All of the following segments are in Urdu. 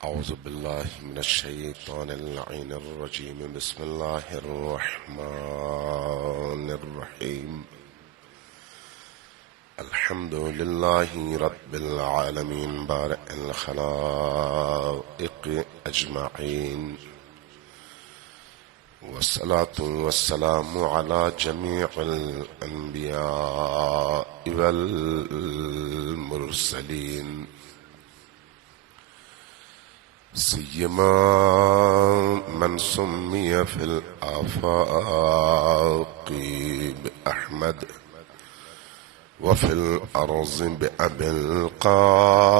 أعوذ بالله من الشيطان اللعين الرجيم. بسم الله الرحمن الرحيم. الحمد لله رب العالمين بارئ الخلائق أجمعين، والصلاة والسلام على جميع الأنبياء والمرسلين، سيما من سمي في الآفاق بأحمد وفي الأرض بأبي القاسم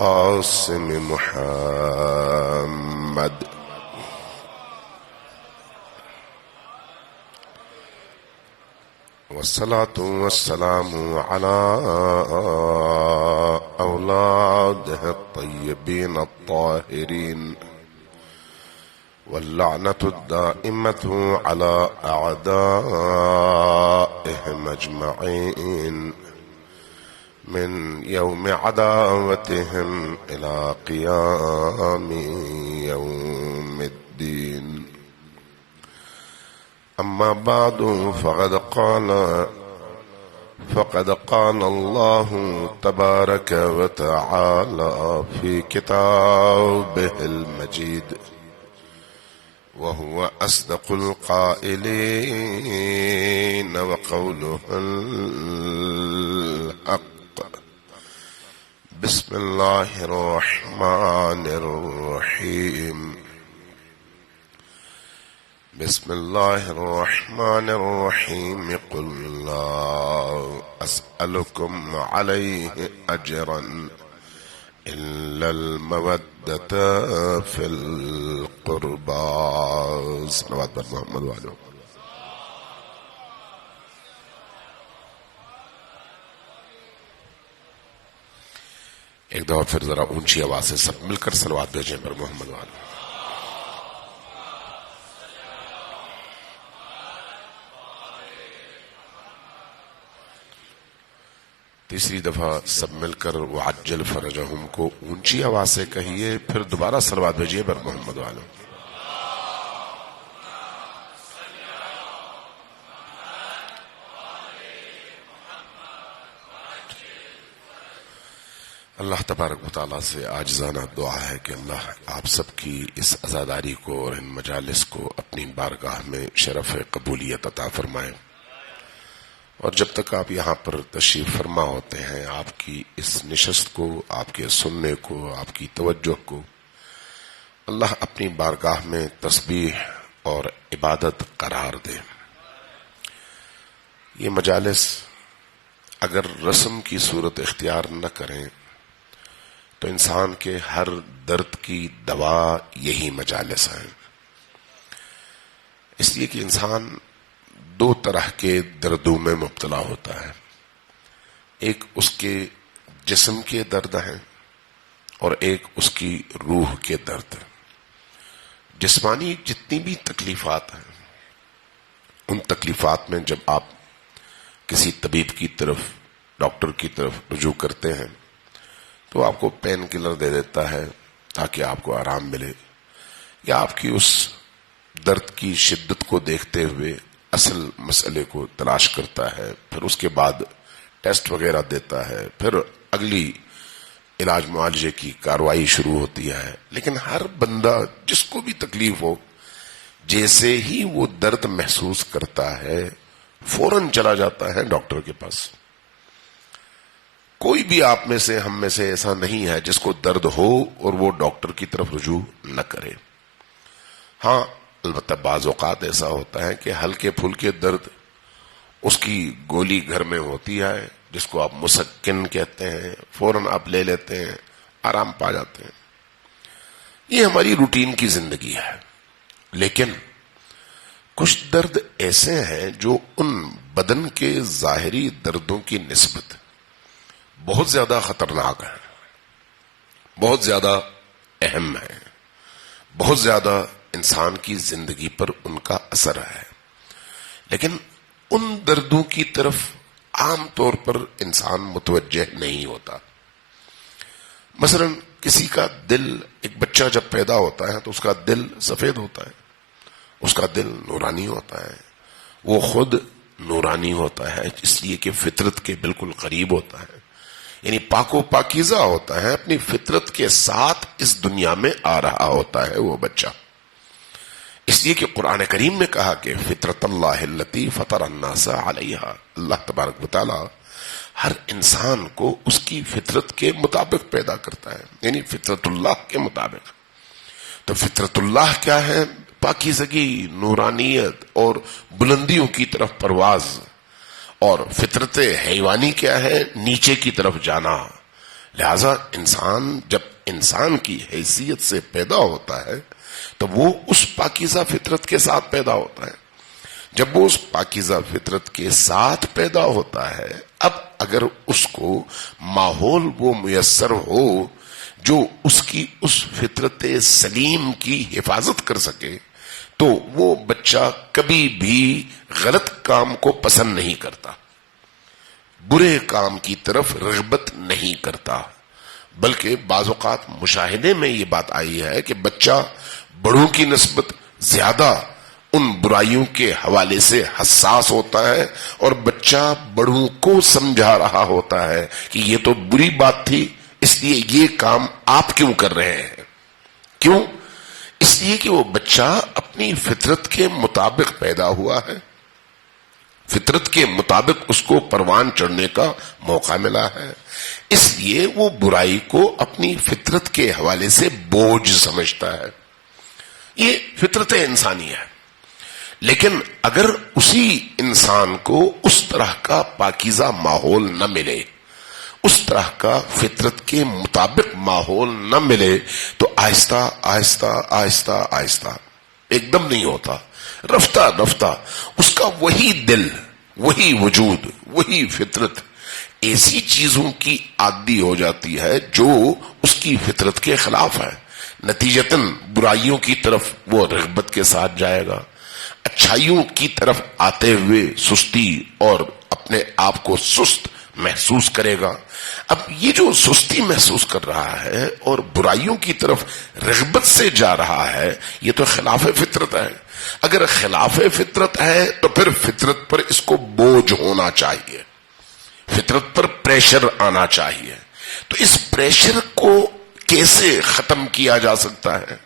محمد. والصلاة والسلام على أولاده الطيبين الطاهرين، واللعنة الدائمة على أعدائهم أجمعين من يوم عداوتهم إلى قيام يوم الدين. أما بعد فقد قال الله تبارك وتعالى في كتابه المجيد، وهو أصدق القائلين وقوله الحق. بسم الله الرحمن الرحيم. بسم الله الرحمن الرحيم. قل لا أسألكم عليه أجرا إلا المودة في القربى. صلوات بر محمد وعلى. ایک دفعہ پھر ذرا اونچی آواز سے سب مل کر صلوات بھیجیں پر محمد وعلى. تیسری دفعہ سب مل کر وعجل فرجہم کو اونچی آواز سے کہیے، پھر دوبارہ صلوات بھیجیے پر محمد وعلى. اللہ تبارک و تعالیٰ سے عاجزانہ دعا ہے کہ اللہ آپ سب کی اس عزاداری کو اور ان مجالس کو اپنی بارگاہ میں شرف قبولیت عطا فرمائے، اور جب تک آپ یہاں پر تشریف فرما ہوتے ہیں آپ کی اس نشست کو، آپ کے سننے کو، آپ کی توجہ کو اللہ اپنی بارگاہ میں تسبیح اور عبادت قرار دے. یہ مجالس اگر رسم کی صورت اختیار نہ کریں تو انسان کے ہر درد کی دوا یہی مجالس ہیں، اس لیے کہ انسان دو طرح کے دردوں میں مبتلا ہوتا ہے. ایک اس کے جسم کے درد ہیں اور ایک اس کی روح کے درد. جسمانی جتنی بھی تکلیفات ہیں ان تکلیفات میں جب آپ کسی طبیب کی طرف، ڈاکٹر کی طرف رجوع کرتے ہیں تو آپ کو پین کلر دے دیتا ہے تاکہ آپ کو آرام ملے، یا آپ کی اس درد کی شدت کو دیکھتے ہوئے اصل مسئلے کو تلاش کرتا ہے، پھر اس کے بعد ٹیسٹ وغیرہ دیتا ہے، پھر اگلی علاج معالجے کی کارروائی شروع ہوتی ہے. لیکن ہر بندہ جس کو بھی تکلیف ہو، جیسے ہی وہ درد محسوس کرتا ہے فوراً چلا جاتا ہے ڈاکٹر کے پاس. کوئی بھی آپ میں سے، ہم میں سے ایسا نہیں ہے جس کو درد ہو اور وہ ڈاکٹر کی طرف رجوع نہ کرے. ہاں البتہ بعض اوقات ایسا ہوتا ہے کہ ہلکے پھلکے درد اس کی گولی گھر میں ہوتی ہے جس کو آپ مسکن کہتے ہیں، فوراً آپ لے لیتے ہیں، آرام پا جاتے ہیں. یہ ہماری روٹین کی زندگی ہے. لیکن کچھ درد ایسے ہیں جو ان بدن کے ظاہری دردوں کی نسبت بہت زیادہ خطرناک ہیں، بہت زیادہ اہم ہیں، بہت زیادہ انسان کی زندگی پر ان کا اثر ہے. لیکن ان دردوں کی طرف عام طور پر انسان متوجہ نہیں ہوتا. مثلا کسی کا دل، ایک بچہ جب پیدا ہوتا ہے تو اس کا دل سفید ہوتا ہے، اس کا دل نورانی ہوتا ہے، وہ خود نورانی ہوتا ہے اس لیے کہ فطرت کے بالکل قریب ہوتا ہے، یعنی پاک و پاکیزہ ہوتا ہے، اپنی فطرت کے ساتھ اس دنیا میں آ رہا ہوتا ہے وہ بچہ. اس لیے کہ قرآن کریم نے کہا کہ فطرت اللہ التی فطر الناس علیہا، اللہ تبارک و تعالی ہر انسان کو اس کی فطرت کے مطابق پیدا کرتا ہے، یعنی فطرت اللہ کے مطابق. تو فطرت اللہ کیا ہے؟ پاکیزگی، نورانیت اور بلندیوں کی طرف پرواز. اور فطرت حیوانی کیا ہے؟ نیچے کی طرف جانا. لہذا انسان جب انسان کی حیثیت سے پیدا ہوتا ہے تو وہ اس پاکیزہ فطرت کے ساتھ پیدا ہوتا ہے. جب وہ اس پاکیزہ فطرت کے ساتھ پیدا ہوتا ہے، اب اگر اس کو ماحول وہ میسر ہو جو اس کی اس فطرت سلیم کی حفاظت کر سکے تو وہ بچہ کبھی بھی غلط کام کو پسند نہیں کرتا، برے کام کی طرف رغبت نہیں کرتا. بلکہ بعض اوقات مشاہدے میں یہ بات آئی ہے کہ بچہ بڑوں کی نسبت زیادہ ان برائیوں کے حوالے سے حساس ہوتا ہے، اور بچہ بڑوں کو سمجھا رہا ہوتا ہے کہ یہ تو بری بات تھی، اس لیے یہ کام آپ کیوں کر رہے ہیں. کیوں؟ اس لیے کہ وہ بچہ اپنی فطرت کے مطابق پیدا ہوا ہے، فطرت کے مطابق اس کو پروان چڑھنے کا موقع ملا ہے، اس لیے وہ برائی کو اپنی فطرت کے حوالے سے بوجھ سمجھتا ہے. یہ فطرت انسانی ہے. لیکن اگر اسی انسان کو اس طرح کا پاکیزہ ماحول نہ ملے، اس طرح کا فطرت کے مطابق ماحول نہ ملے، تو آہستہ آہستہ آہستہ آہستہ، ایک دم نہیں ہوتا، رفتہ رفتہ اس کا وہی دل، وہی وجود، وہی فطرت ایسی چیزوں کی عادی ہو جاتی ہے جو اس کی فطرت کے خلاف ہے. نتیجتاً برائیوں کی طرف وہ رغبت کے ساتھ جائے گا، اچھائیوں کی طرف آتے ہوئے سستی اور اپنے آپ کو سست محسوس کرے گا. اب یہ جو سستی محسوس کر رہا ہے اور برائیوں کی طرف رغبت سے جا رہا ہے، یہ تو خلاف فطرت ہے. اگر خلاف فطرت ہے تو پھر فطرت پر اس کو بوجھ ہونا چاہیے، فطرت پر پریشر آنا چاہیے. تو اس پریشر کو کیسے ختم کیا جا سکتا ہے؟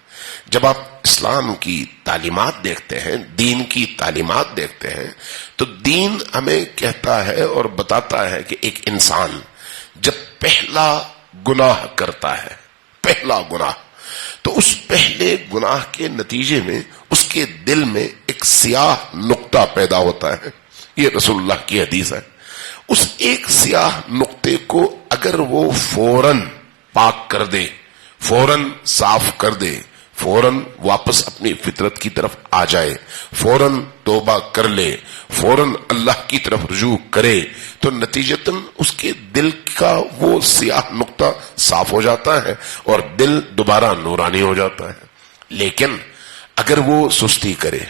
جب آپ اسلام کی تعلیمات دیکھتے ہیں، دین کی تعلیمات دیکھتے ہیں، تو دین ہمیں کہتا ہے اور بتاتا ہے کہ ایک انسان جب پہلا گناہ کرتا ہے، پہلا گناہ، تو اس پہلے گناہ کے نتیجے میں اس کے دل میں ایک سیاہ نقطہ پیدا ہوتا ہے. یہ رسول اللہ کی حدیث ہے. اس ایک سیاہ نقطے کو اگر وہ فوراً پاک کر دے، فوراً صاف کر دے، فوراً واپس اپنی فطرت کی طرف آ جائے، فوراً توبہ کر لے، فوراً اللہ کی طرف رجوع کرے، تو نتیجتاً اس کے دل کا وہ سیاہ نقطہ صاف ہو جاتا ہے اور دل دوبارہ نورانی ہو جاتا ہے. لیکن اگر وہ سستی کرے،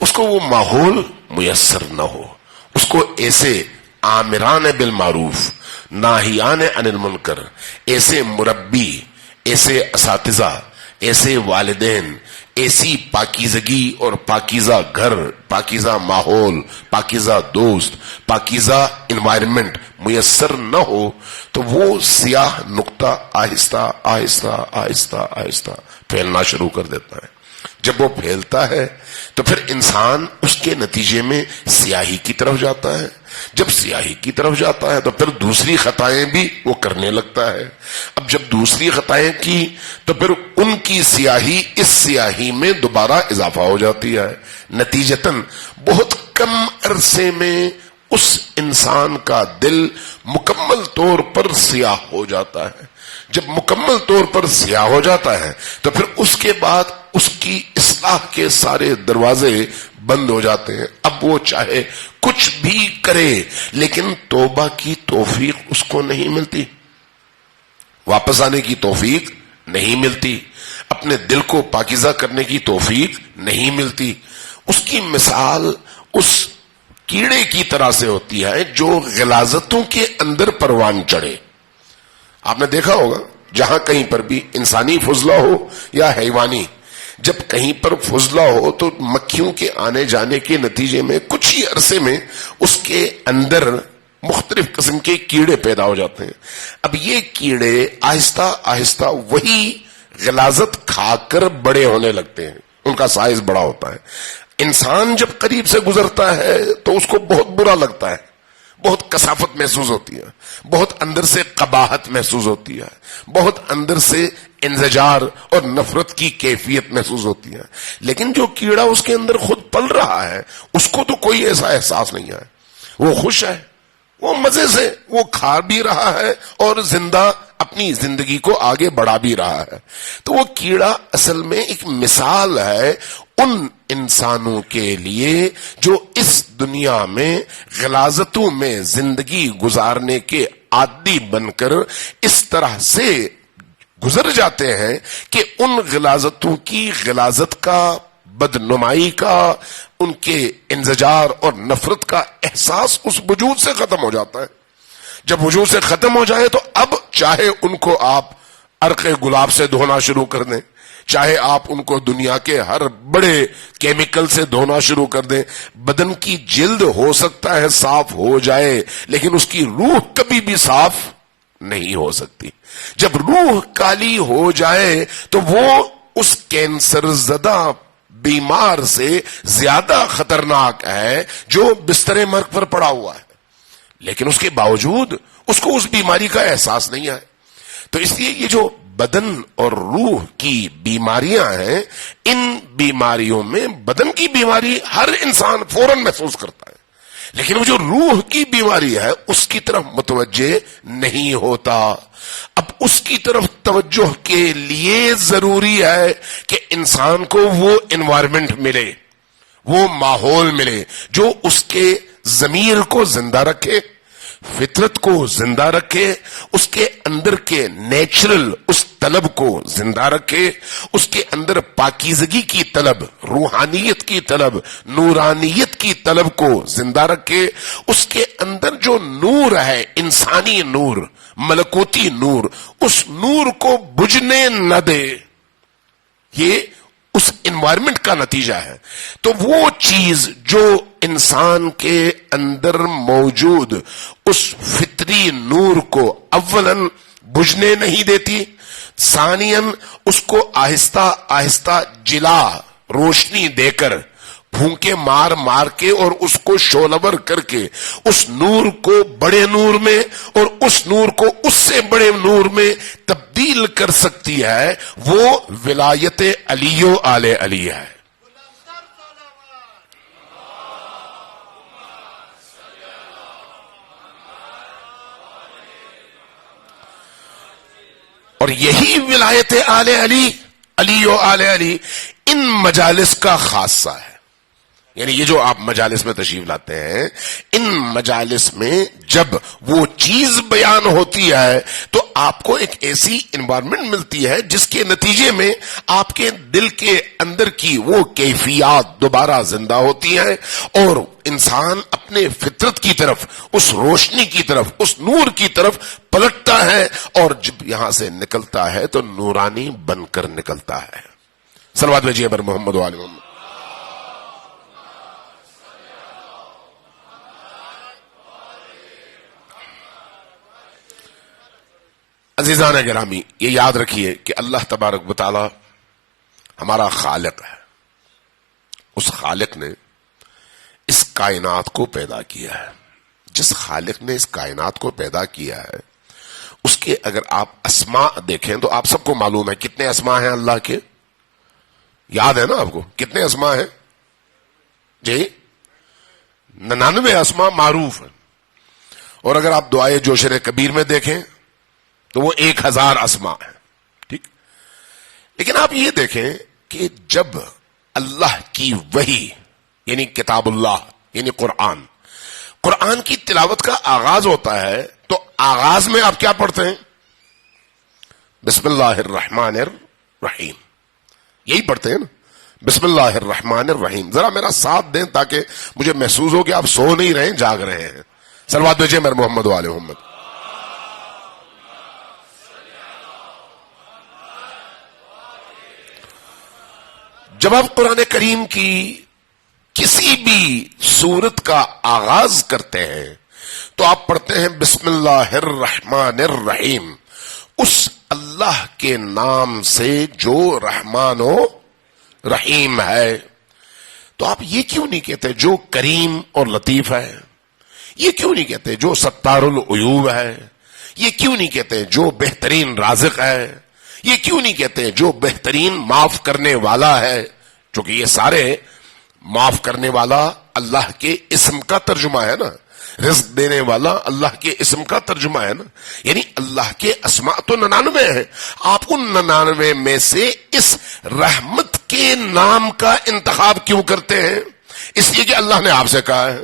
اس کو وہ ماحول میسر نہ ہو، اس کو ایسے آمران بالمعروف ناہیان عن المنکر، ایسے مربی، ایسے اساتذہ، ایسے والدین، ایسی پاکیزگی اور پاکیزہ گھر، پاکیزہ ماحول، پاکیزہ دوست، پاکیزہ انوائرمنٹ میسر نہ ہو، تو وہ سیاہ نقطہ آہستہ آہستہ آہستہ آہستہ پھیلنا شروع کر دیتا ہے. جب وہ پھیلتا ہے تو پھر انسان اس کے نتیجے میں سیاہی کی طرف جاتا ہے. جب سیاہی کی طرف جاتا ہے تو پھر دوسری خطائیں بھی وہ کرنے لگتا ہے. اب جب دوسری خطائیں کی تو پھر ان کی سیاہی اس سیاہی میں دوبارہ اضافہ ہو جاتی ہے. نتیجتاً بہت کم عرصے میں اس انسان کا دل مکمل طور پر سیاہ ہو جاتا ہے. جب مکمل طور پر سیاہ ہو جاتا ہے تو پھر اس کے بعد اس کی اصلاح کے سارے دروازے بند ہو جاتے ہیں. اب وہ چاہے کچھ بھی کرے لیکن توبہ کی توفیق اس کو نہیں ملتی، واپس آنے کی توفیق نہیں ملتی، اپنے دل کو پاکیزہ کرنے کی توفیق نہیں ملتی. اس کی مثال اس کیڑے کی طرح سے ہوتی ہے جو غلاظتوں کے اندر پروان چڑھے. آپ نے دیکھا ہوگا جہاں کہیں پر بھی انسانی فضلہ ہو یا حیوانی، جب کہیں پر فضلہ ہو تو مکھیوں کے آنے جانے کے نتیجے میں کچھ ہی عرصے میں اس کے اندر مختلف قسم کے کیڑے پیدا ہو جاتے ہیں. اب یہ کیڑے آہستہ آہستہ وہی غلاظت کھا کر بڑے ہونے لگتے ہیں، ان کا سائز بڑا ہوتا ہے. انسان جب قریب سے گزرتا ہے تو اس کو بہت برا لگتا ہے، بہت کثافت محسوس ہوتی ہے، بہت اندر سے قباحت محسوس ہوتی ہے، بہت اندر سے انزجار اور نفرت کی کیفیت محسوس ہوتی ہے. لیکن جو کیڑا اس کے اندر خود پل رہا ہے اس کو تو کوئی ایسا احساس نہیں ہے، وہ خوش ہے، وہ مزے سے وہ کھا بھی رہا ہے اور زندہ اپنی زندگی کو آگے بڑھا بھی رہا ہے. تو وہ کیڑا اصل میں ایک مثال ہے ان انسانوں کے لیے جو اس دنیا میں غلاظتوں میں زندگی گزارنے کے عادی بن کر اس طرح سے گزر جاتے ہیں کہ ان غلاظتوں کی غلاظت کا، بدنمائی کا، ان کے انزجار اور نفرت کا احساس اس وجود سے ختم ہو جاتا ہے. جب وجود سے ختم ہو جائے تو اب چاہے ان کو آپ عرق گلاب سے دھونا شروع کر دیں، چاہے آپ ان کو دنیا کے ہر بڑے کیمیکل سے دھونا شروع کر دیں، بدن کی جلد ہو سکتا ہے صاف ہو جائے لیکن اس کی روح کبھی بھی صاف نہیں ہو سکتی. جب روح کالی ہو جائے تو وہ اس کینسر زدہ بیمار سے زیادہ خطرناک ہے جو بستر مرگ پر پڑا ہوا ہے، لیکن اس کے باوجود اس کو اس بیماری کا احساس نہیں ہے. تو اس لیے یہ جو بدن اور روح کی بیماریاں ہیں، ان بیماریوں میں بدن کی بیماری ہر انسان فوراً محسوس کرتا ہے، لیکن وہ جو روح کی بیماری ہے اس کی طرف متوجہ نہیں ہوتا. اب اس کی طرف توجہ کے لیے ضروری ہے کہ انسان کو وہ انوائرمنٹ ملے، وہ ماحول ملے جو اس کے ضمیر کو زندہ رکھے، فطرت کو زندہ رکھے، اس کے اندر کے نیچرل اس طلب کو زندہ رکھے، اس کے اندر پاکیزگی کی طلب، روحانیت کی طلب، نورانیت کی طلب کو زندہ رکھے، اس کے اندر جو نور ہے، انسانی نور، ملکوتی نور، اس نور کو بجھنے نہ دے. یہ اس انوائرمنٹ کا نتیجہ ہے. تو وہ چیز جو انسان کے اندر موجود اس فطری نور کو اولاً بجھنے نہیں دیتی، ثانیاً اس کو آہستہ آہستہ جلا روشنی دے کر، پھونکے مار مار کے اور اس کو شولور کر کے اس نور کو بڑے نور میں اور اس نور کو اس سے بڑے نور میں تبدیل کر سکتی ہے، وہ ولایت علی و آل علی ہے. اور یہی ولایت آل علی، علی و آل علی، ان مجالس کا خاصہ ہے. یعنی یہ جو آپ مجالس میں تشریف لاتے ہیں، ان مجالس میں جب وہ چیز بیان ہوتی ہے تو آپ کو ایک ایسی انوائرمنٹ ملتی ہے جس کے نتیجے میں آپ کے دل کے اندر کی وہ کیفیات دوبارہ زندہ ہوتی ہیں اور انسان اپنے فطرت کی طرف، اس روشنی کی طرف، اس نور کی طرف پلٹتا ہے اور جب یہاں سے نکلتا ہے تو نورانی بن کر نکلتا ہے. صلوات بھیجیے بر محمد و آل محمد. عزیزان گرامی، یہ یاد رکھیے کہ اللہ تبارک و تعالی ہمارا خالق ہے. اس خالق نے اس کائنات کو پیدا کیا ہے. جس خالق نے اس کائنات کو پیدا کیا ہے اس کے اگر آپ اسماء دیکھیں تو آپ سب کو معلوم ہے کتنے اسماء ہیں اللہ کے. یاد ہے نا آپ کو کتنے اسماء ہیں؟ جی 99 اسماء معروف ہیں. اور اگر آپ دعائے جوشر کبیر میں دیکھیں تو وہ 1000 اسماء ہیں. ٹھیک، لیکن آپ یہ دیکھیں کہ جب اللہ کی وحی یعنی کتاب اللہ یعنی قرآن کی تلاوت کا آغاز ہوتا ہے تو آغاز میں آپ کیا پڑھتے ہیں؟ بسم اللہ الرحمن الرحیم. یہی پڑھتے ہیں نا، بسم اللہ الرحمن الرحیم. ذرا میرا ساتھ دیں تاکہ مجھے محسوس ہو کہ آپ سو نہیں رہے ہیں، جاگ رہے ہیں. صلوات بھیجیے میرے محمد و آل محمد. جب آپ قرآن کریم کی کسی بھی سورت کا آغاز کرتے ہیں تو آپ پڑھتے ہیں بسم اللہ الرحمن الرحیم، اس اللہ کے نام سے جو رحمان و رحیم ہے. تو آپ یہ کیوں نہیں کہتے جو کریم اور لطیف ہے؟ یہ کیوں نہیں کہتے جو ستار العیوب ہے؟ یہ کیوں نہیں کہتے جو بہترین رازق ہے؟ یہ کیوں نہیں کہتے جو بہترین معاف کرنے والا ہے؟ چونکہ یہ سارے معاف کرنے والا اللہ کے اسم کا ترجمہ ہے نا، رزق دینے والا اللہ کے اسم کا ترجمہ ہے نا، یعنی اللہ کے اسماء تو 99 ہیں. آپ ان 99 میں سے اس رحمت کے نام کا انتخاب کیوں کرتے ہیں؟ اس لیے کہ اللہ نے آپ سے کہا ہے،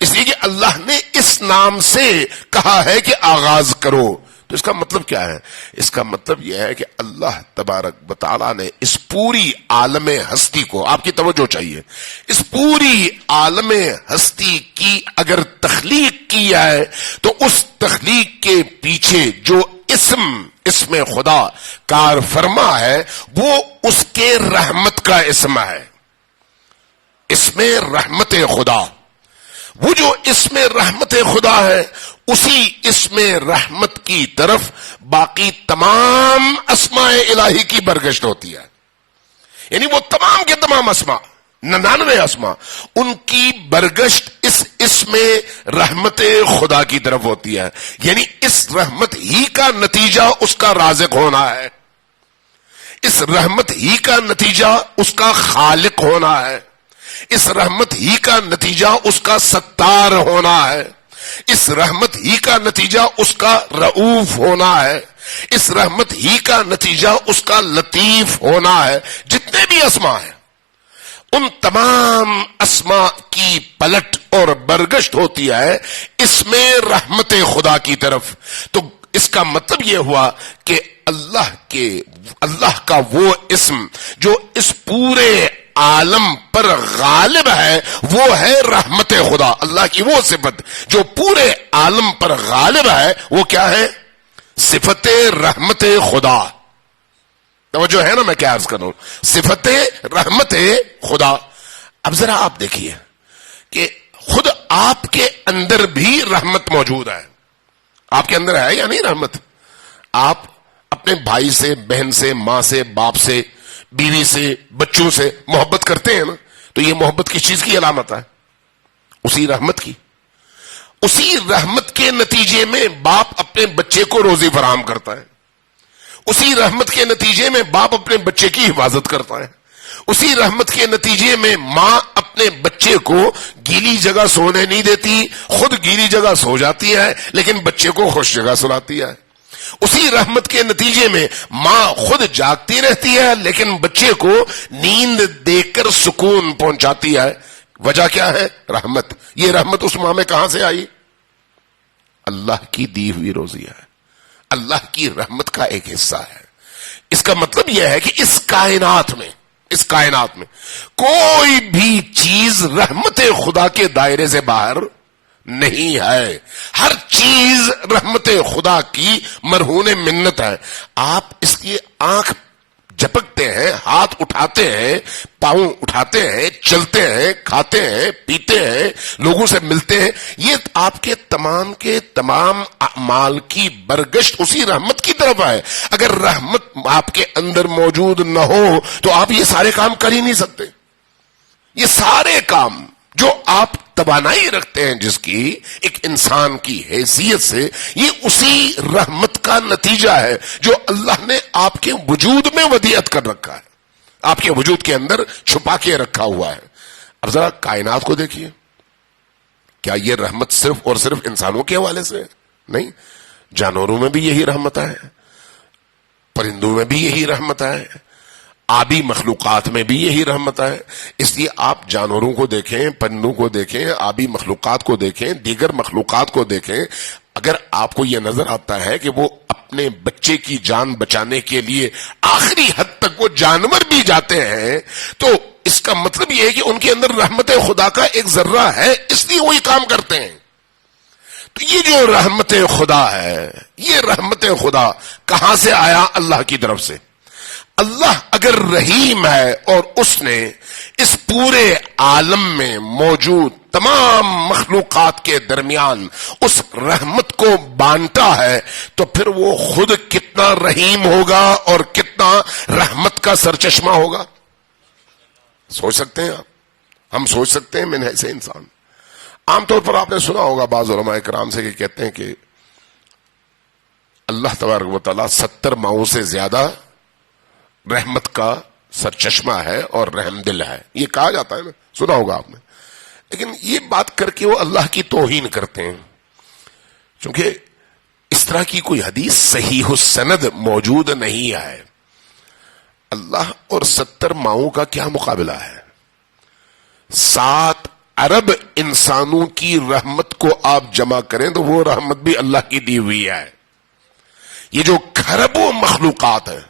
اس لیے کہ اللہ نے اس نام سے کہا ہے کہ آغاز کرو. تو اس کا مطلب کیا ہے؟ اس کا مطلب یہ ہے کہ اللہ تبارک و تعالیٰ نے اس پوری عالم ہستی کو، آپ کی توجہ چاہیے، اس پوری عالم ہستی کی اگر تخلیق کی ہے تو اس تخلیق کے پیچھے جو اسم خدا کار فرما ہے وہ اس کے رحمت کا اسم ہے. اسم رحمت خدا، وہ جو اسم رحمت خدا ہے اسی اسم رحمت کی طرف باقی تمام اسماء الہی کی برگشت ہوتی ہے. یعنی وہ تمام کے تمام اسماء، 99 اسماء، ان کی برگشت اس اسم رحمت خدا کی طرف ہوتی ہے. یعنی اس رحمت ہی کا نتیجہ اس کا رازق ہونا ہے، اس رحمت ہی کا نتیجہ اس کا خالق ہونا ہے، اس رحمت ہی کا نتیجہ اس کا ستار ہونا ہے، اس رحمت ہی کا نتیجہ اس کا رؤوف ہونا ہے، اس رحمت ہی کا نتیجہ اس کا لطیف ہونا ہے. جتنے بھی اسماء ہیں ان تمام اسماء کی پلٹ اور برگشت ہوتی ہے اس میں رحمت خدا کی طرف. تو اس کا مطلب یہ ہوا کہ اللہ کا وہ اسم جو اس پورے عالم پر غالب ہے وہ ہے رحمت خدا. اللہ کی وہ صفت جو پورے عالم پر غالب ہے وہ کیا ہے؟ صفت رحمت خدا. توجہ ہے نا میں کیا عرض کروں؟ صفت رحمت خدا. اب ذرا آپ دیکھیے کہ خود آپ کے اندر بھی رحمت موجود ہے. آپ کے اندر ہے یا نہیں رحمت؟ آپ اپنے بھائی سے، بہن سے، ماں سے، باپ سے، بیوی سے، بچوں سے محبت کرتے ہیں نا، تو یہ محبت کس چیز کی علامت ہے؟ اسی رحمت کی. اسی رحمت کے نتیجے میں باپ اپنے بچے کو روزی فراہم کرتا ہے، اسی رحمت کے نتیجے میں باپ اپنے بچے کی حفاظت کرتا ہے، اسی رحمت کے نتیجے میں ماں اپنے بچے کو گیلی جگہ سونے نہیں دیتی، خود گیلی جگہ سو جاتی ہے لیکن بچے کو خوش جگہ سلاتی ہے. اسی رحمت کے نتیجے میں ماں خود جاگتی رہتی ہے لیکن بچے کو نیند دے کر سکون پہنچاتی ہے. وجہ کیا ہے؟ رحمت. یہ رحمت اس ماں میں کہاں سے آئی؟ اللہ کی دی ہوئی روزی ہے، اللہ کی رحمت کا ایک حصہ ہے. اس کا مطلب یہ ہے کہ اس کائنات میں کوئی بھی چیز رحمت خدا کے دائرے سے باہر نہیں ہے. ہر چیز رحمت خدا کی مرہون منت ہے. آپ اس کی آنکھ جھپکتے ہیں، ہاتھ اٹھاتے ہیں، پاؤں اٹھاتے ہیں، چلتے ہیں، کھاتے ہیں، پیتے ہیں، لوگوں سے ملتے ہیں، یہ آپ کے تمام اعمال کی برگشت اسی رحمت کی طرف ہے. اگر رحمت آپ کے اندر موجود نہ ہو تو آپ یہ سارے کام کر ہی نہیں سکتے. یہ سارے کام جو آپ توانائی رکھتے ہیں جس کی ایک انسان کی حیثیت سے، یہ اسی رحمت کا نتیجہ ہے جو اللہ نے آپ کے وجود میں ودیعت کر رکھا ہے، آپ کے وجود کے اندر چھپا کے رکھا ہوا ہے. اب ذرا کائنات کو دیکھیے، کیا یہ رحمت صرف اور صرف انسانوں کے حوالے سے ہے؟ نہیں، جانوروں میں بھی یہی رحمت ہے، پرندوں میں بھی یہی رحمت ہے، آبی مخلوقات میں بھی یہی رحمت ہے. اس لیے آپ جانوروں کو دیکھیں، پرندوں کو دیکھیں، آبی مخلوقات کو دیکھیں، دیگر مخلوقات کو دیکھیں، اگر آپ کو یہ نظر آتا ہے کہ وہ اپنے بچے کی جان بچانے کے لیے آخری حد تک وہ جانور بھی جاتے ہیں تو اس کا مطلب یہ ہے کہ ان کے اندر رحمت خدا کا ایک ذرہ ہے، اس لیے وہی کام کرتے ہیں. تو یہ جو رحمت خدا ہے، یہ رحمت خدا کہاں سے آیا؟ اللہ کی طرف سے. اللہ اگر رحیم ہے اور اس نے اس پورے عالم میں موجود تمام مخلوقات کے درمیان اس رحمت کو بانٹا ہے تو پھر وہ خود کتنا رحیم ہوگا اور کتنا رحمت کا سرچشمہ ہوگا. سوچ سکتے ہیں آپ؟ ہم سوچ سکتے ہیں من ایسے انسان. عام طور پر آپ نے سنا ہوگا بعض علماء کرام سے کہ کہتے ہیں کہ اللہ تبارک و تعالیٰ 70 ماؤں سے زیادہ رحمت کا سرچشمہ ہے اور رحم دل ہے. یہ کہا جاتا ہے نا، سنا ہوگا آپ نے. لیکن یہ بات کر کے وہ اللہ کی توہین کرتے ہیں، چونکہ اس طرح کی کوئی حدیث صحیح السند موجود نہیں ہے. اللہ اور 70 ماؤں کا کیا مقابلہ ہے؟ 7 ارب انسانوں کی رحمت کو آپ جمع کریں تو وہ رحمت بھی اللہ کی دی ہوئی ہے. یہ جو کھربوں مخلوقات ہیں،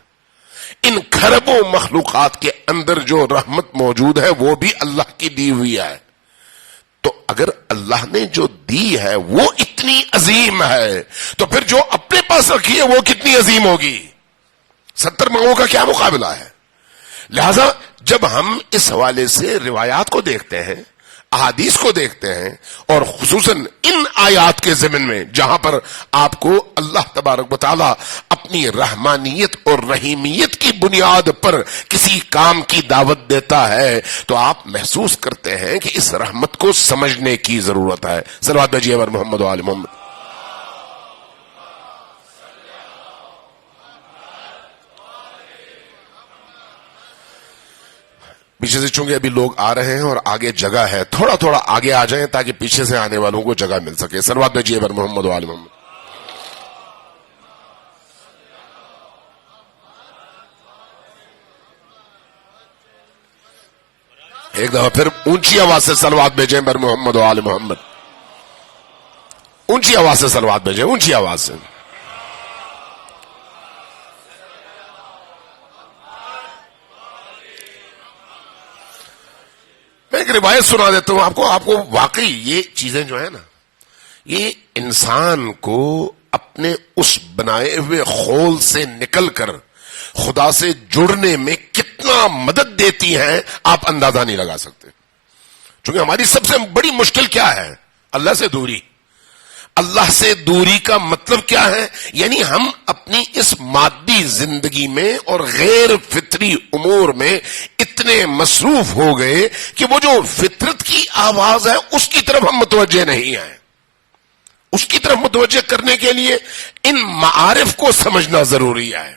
ان کھربوں مخلوقات کے اندر جو رحمت موجود ہے وہ بھی اللہ کی دی ہوئی ہے. تو اگر اللہ نے جو دی ہے وہ اتنی عظیم ہے تو پھر جو اپنے پاس رکھی ہے وہ کتنی عظیم ہوگی؟ 70 ماؤں کا کیا مقابلہ ہے؟ لہذا جب ہم اس حوالے سے روایات کو دیکھتے ہیں، احادیث کو دیکھتے ہیں، اور خصوصاً ان آیات کے ضمن میں جہاں پر آپ کو اللہ تبارک و تعالی اپنی رحمانیت اور رحیمیت کی بنیاد پر کسی کام کی دعوت دیتا ہے تو آپ محسوس کرتے ہیں کہ اس رحمت کو سمجھنے کی ضرورت ہے. صلوات بھیجیے بر محمد و آل محمد. پیچھے سے چونکہ ابھی لوگ آ رہے ہیں اور آگے جگہ ہے، تھوڑا تھوڑا آگے آ جائیں تاکہ پیچھے سے آنے والوں کو جگہ مل سکے. صلوات بھیجیے بر محمد و آل محمد. ایک دفعہ پھر اونچی آواز سے صلوات بھیجیں بر محمد و آل محمد. اونچی آواز سے صلوات بھیجیں، اونچی آواز سے. میں ایک روایت سنا دیتا ہوں آپ کو واقعی یہ چیزیں جو ہے نا، یہ انسان کو اپنے اس بنائے ہوئے خول سے نکل کر خدا سے جڑنے میں کتنا مدد دیتی ہیں آپ اندازہ نہیں لگا سکتے. چونکہ ہماری سب سے بڑی مشکل کیا ہے؟ اللہ سے دوری. اللہ سے دوری کا مطلب کیا ہے؟ یعنی ہم اپنی اس مادی زندگی میں اور غیر فطری امور میں اتنے مصروف ہو گئے کہ وہ جو فطرت کی آواز ہے اس کی طرف ہم متوجہ نہیں ہیں. اس کی طرف متوجہ کرنے کے لیے ان معارف کو سمجھنا ضروری ہے.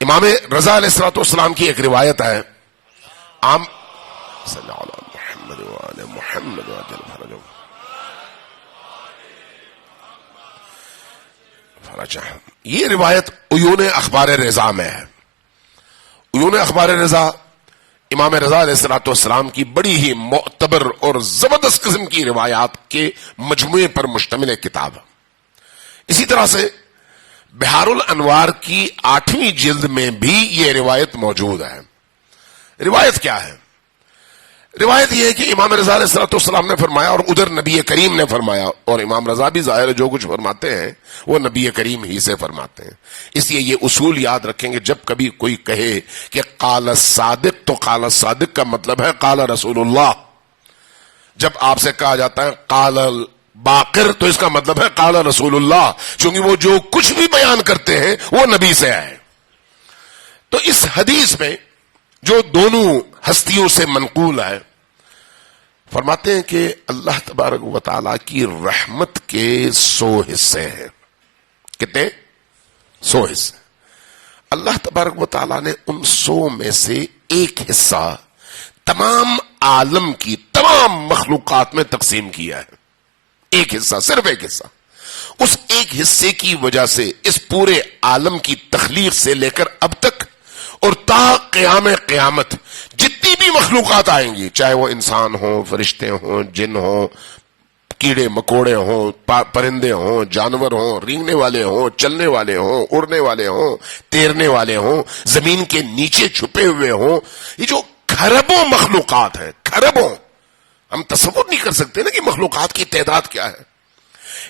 امام رضا علیہ الصلوۃ والسلام کی ایک روایت ہے، عام صلی اللہ علیہ محمد وعلی محمد وعجل فرجہ. یہ روایت عیون اخبار رضا میں ہے. عیون اخبار رضا امام رضا علیہ الصلوۃ والسلام کی بڑی ہی معتبر اور زبردست قسم کی روایات کے مجموعے پر مشتمل ایک کتاب ہے. اسی طرح سے بہار الانوار کی 8ویں جلد میں بھی یہ روایت موجود ہے. روایت کیا ہے؟ روایت یہ ہے کہ امام رضا علیہ الصلوۃ والسلام نے فرمایا اور ادھر نبی کریم نے فرمایا، اور امام رضا بھی ظاہر ہے جو کچھ فرماتے ہیں وہ نبی کریم ہی سے فرماتے ہیں. اس لیے یہ اصول یاد رکھیں گے، جب کبھی کوئی کہے کہ قال الصادق تو قال الصادق کا مطلب ہے قال رسول اللہ. جب آپ سے کہا جاتا ہے قال الباقر تو اس کا مطلب ہے قال رسول اللہ، چونکہ وہ جو کچھ بھی بیان کرتے ہیں وہ نبی سے ہے. تو اس حدیث میں جو دونوں ہستیوں سے منقول ہے، فرماتے ہیں کہ اللہ تبارک و تعالیٰ کی رحمت کے 100 حصے ہیں. کتنے؟ 100 حصے. اللہ تبارک و تعالیٰ نے ان 100 میں سے ایک حصہ تمام عالم کی تمام مخلوقات میں تقسیم کیا ہے. ایک حصہ، صرف ایک حصہ. اس ایک حصے کی وجہ سے اس پورے عالم کی تخلیق سے لے کر اب تک اور تا قیام قیامت جتنی بھی مخلوقات آئیں گی، چاہے وہ انسان ہوں، فرشتے ہوں، جن ہوں، کیڑے مکوڑے ہوں، پرندے ہوں، جانور ہوں، رینگنے والے ہوں، چلنے والے ہوں، اڑنے والے ہوں، تیرنے والے ہوں، زمین کے نیچے چھپے ہوئے ہوں، یہ جو کھربوں مخلوقات ہیں، کھربوں، ہم تصور نہیں کر سکتے نا کہ مخلوقات کی تعداد کیا ہے.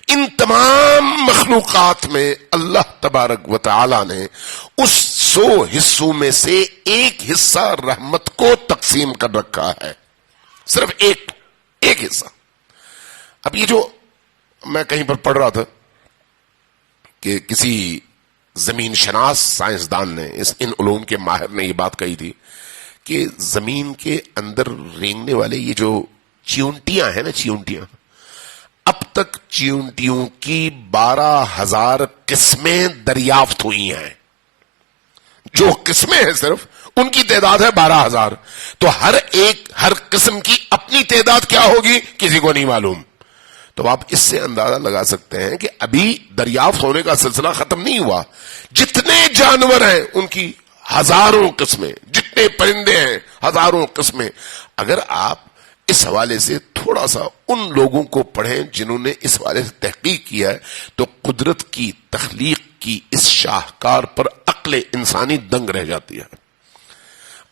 ان تمام مخلوقات میں اللہ تبارک و تعالی نے اس 100 حصوں میں سے ایک حصہ رحمت کو تقسیم کر رکھا ہے، صرف ایک حصہ۔ اب یہ جو میں کہیں پر پڑھ رہا تھا کہ کسی زمین شناس سائنسدان نے، ان علوم کے ماہر نے یہ بات کہی تھی کہ زمین کے اندر رینگنے والے یہ جو چیونٹیاں ہیں نا، چیونٹیاں، اب تک چیونٹیوں کی 12,000 قسمیں دریافت ہوئی ہیں۔ جو قسمیں ہیں صرف ان کی تعداد ہے 12,000، تو ہر قسم کی اپنی تعداد کیا ہوگی کسی کو نہیں معلوم۔ تو آپ اس سے اندازہ لگا سکتے ہیں کہ ابھی دریافت ہونے کا سلسلہ ختم نہیں ہوا۔ جتنے جانور ہیں ان کی ہزاروں قسمیں، جتنے پرندے ہیں ہزاروں قسمیں۔ اگر آپ اس حوالے سے تھوڑا سا ان لوگوں کو پڑھیں جنہوں نے اس حوالے سے تحقیق کیا ہے، تو قدرت کی تخلیق کی اس شاہکار پر عقل انسانی دنگ رہ جاتی ہے۔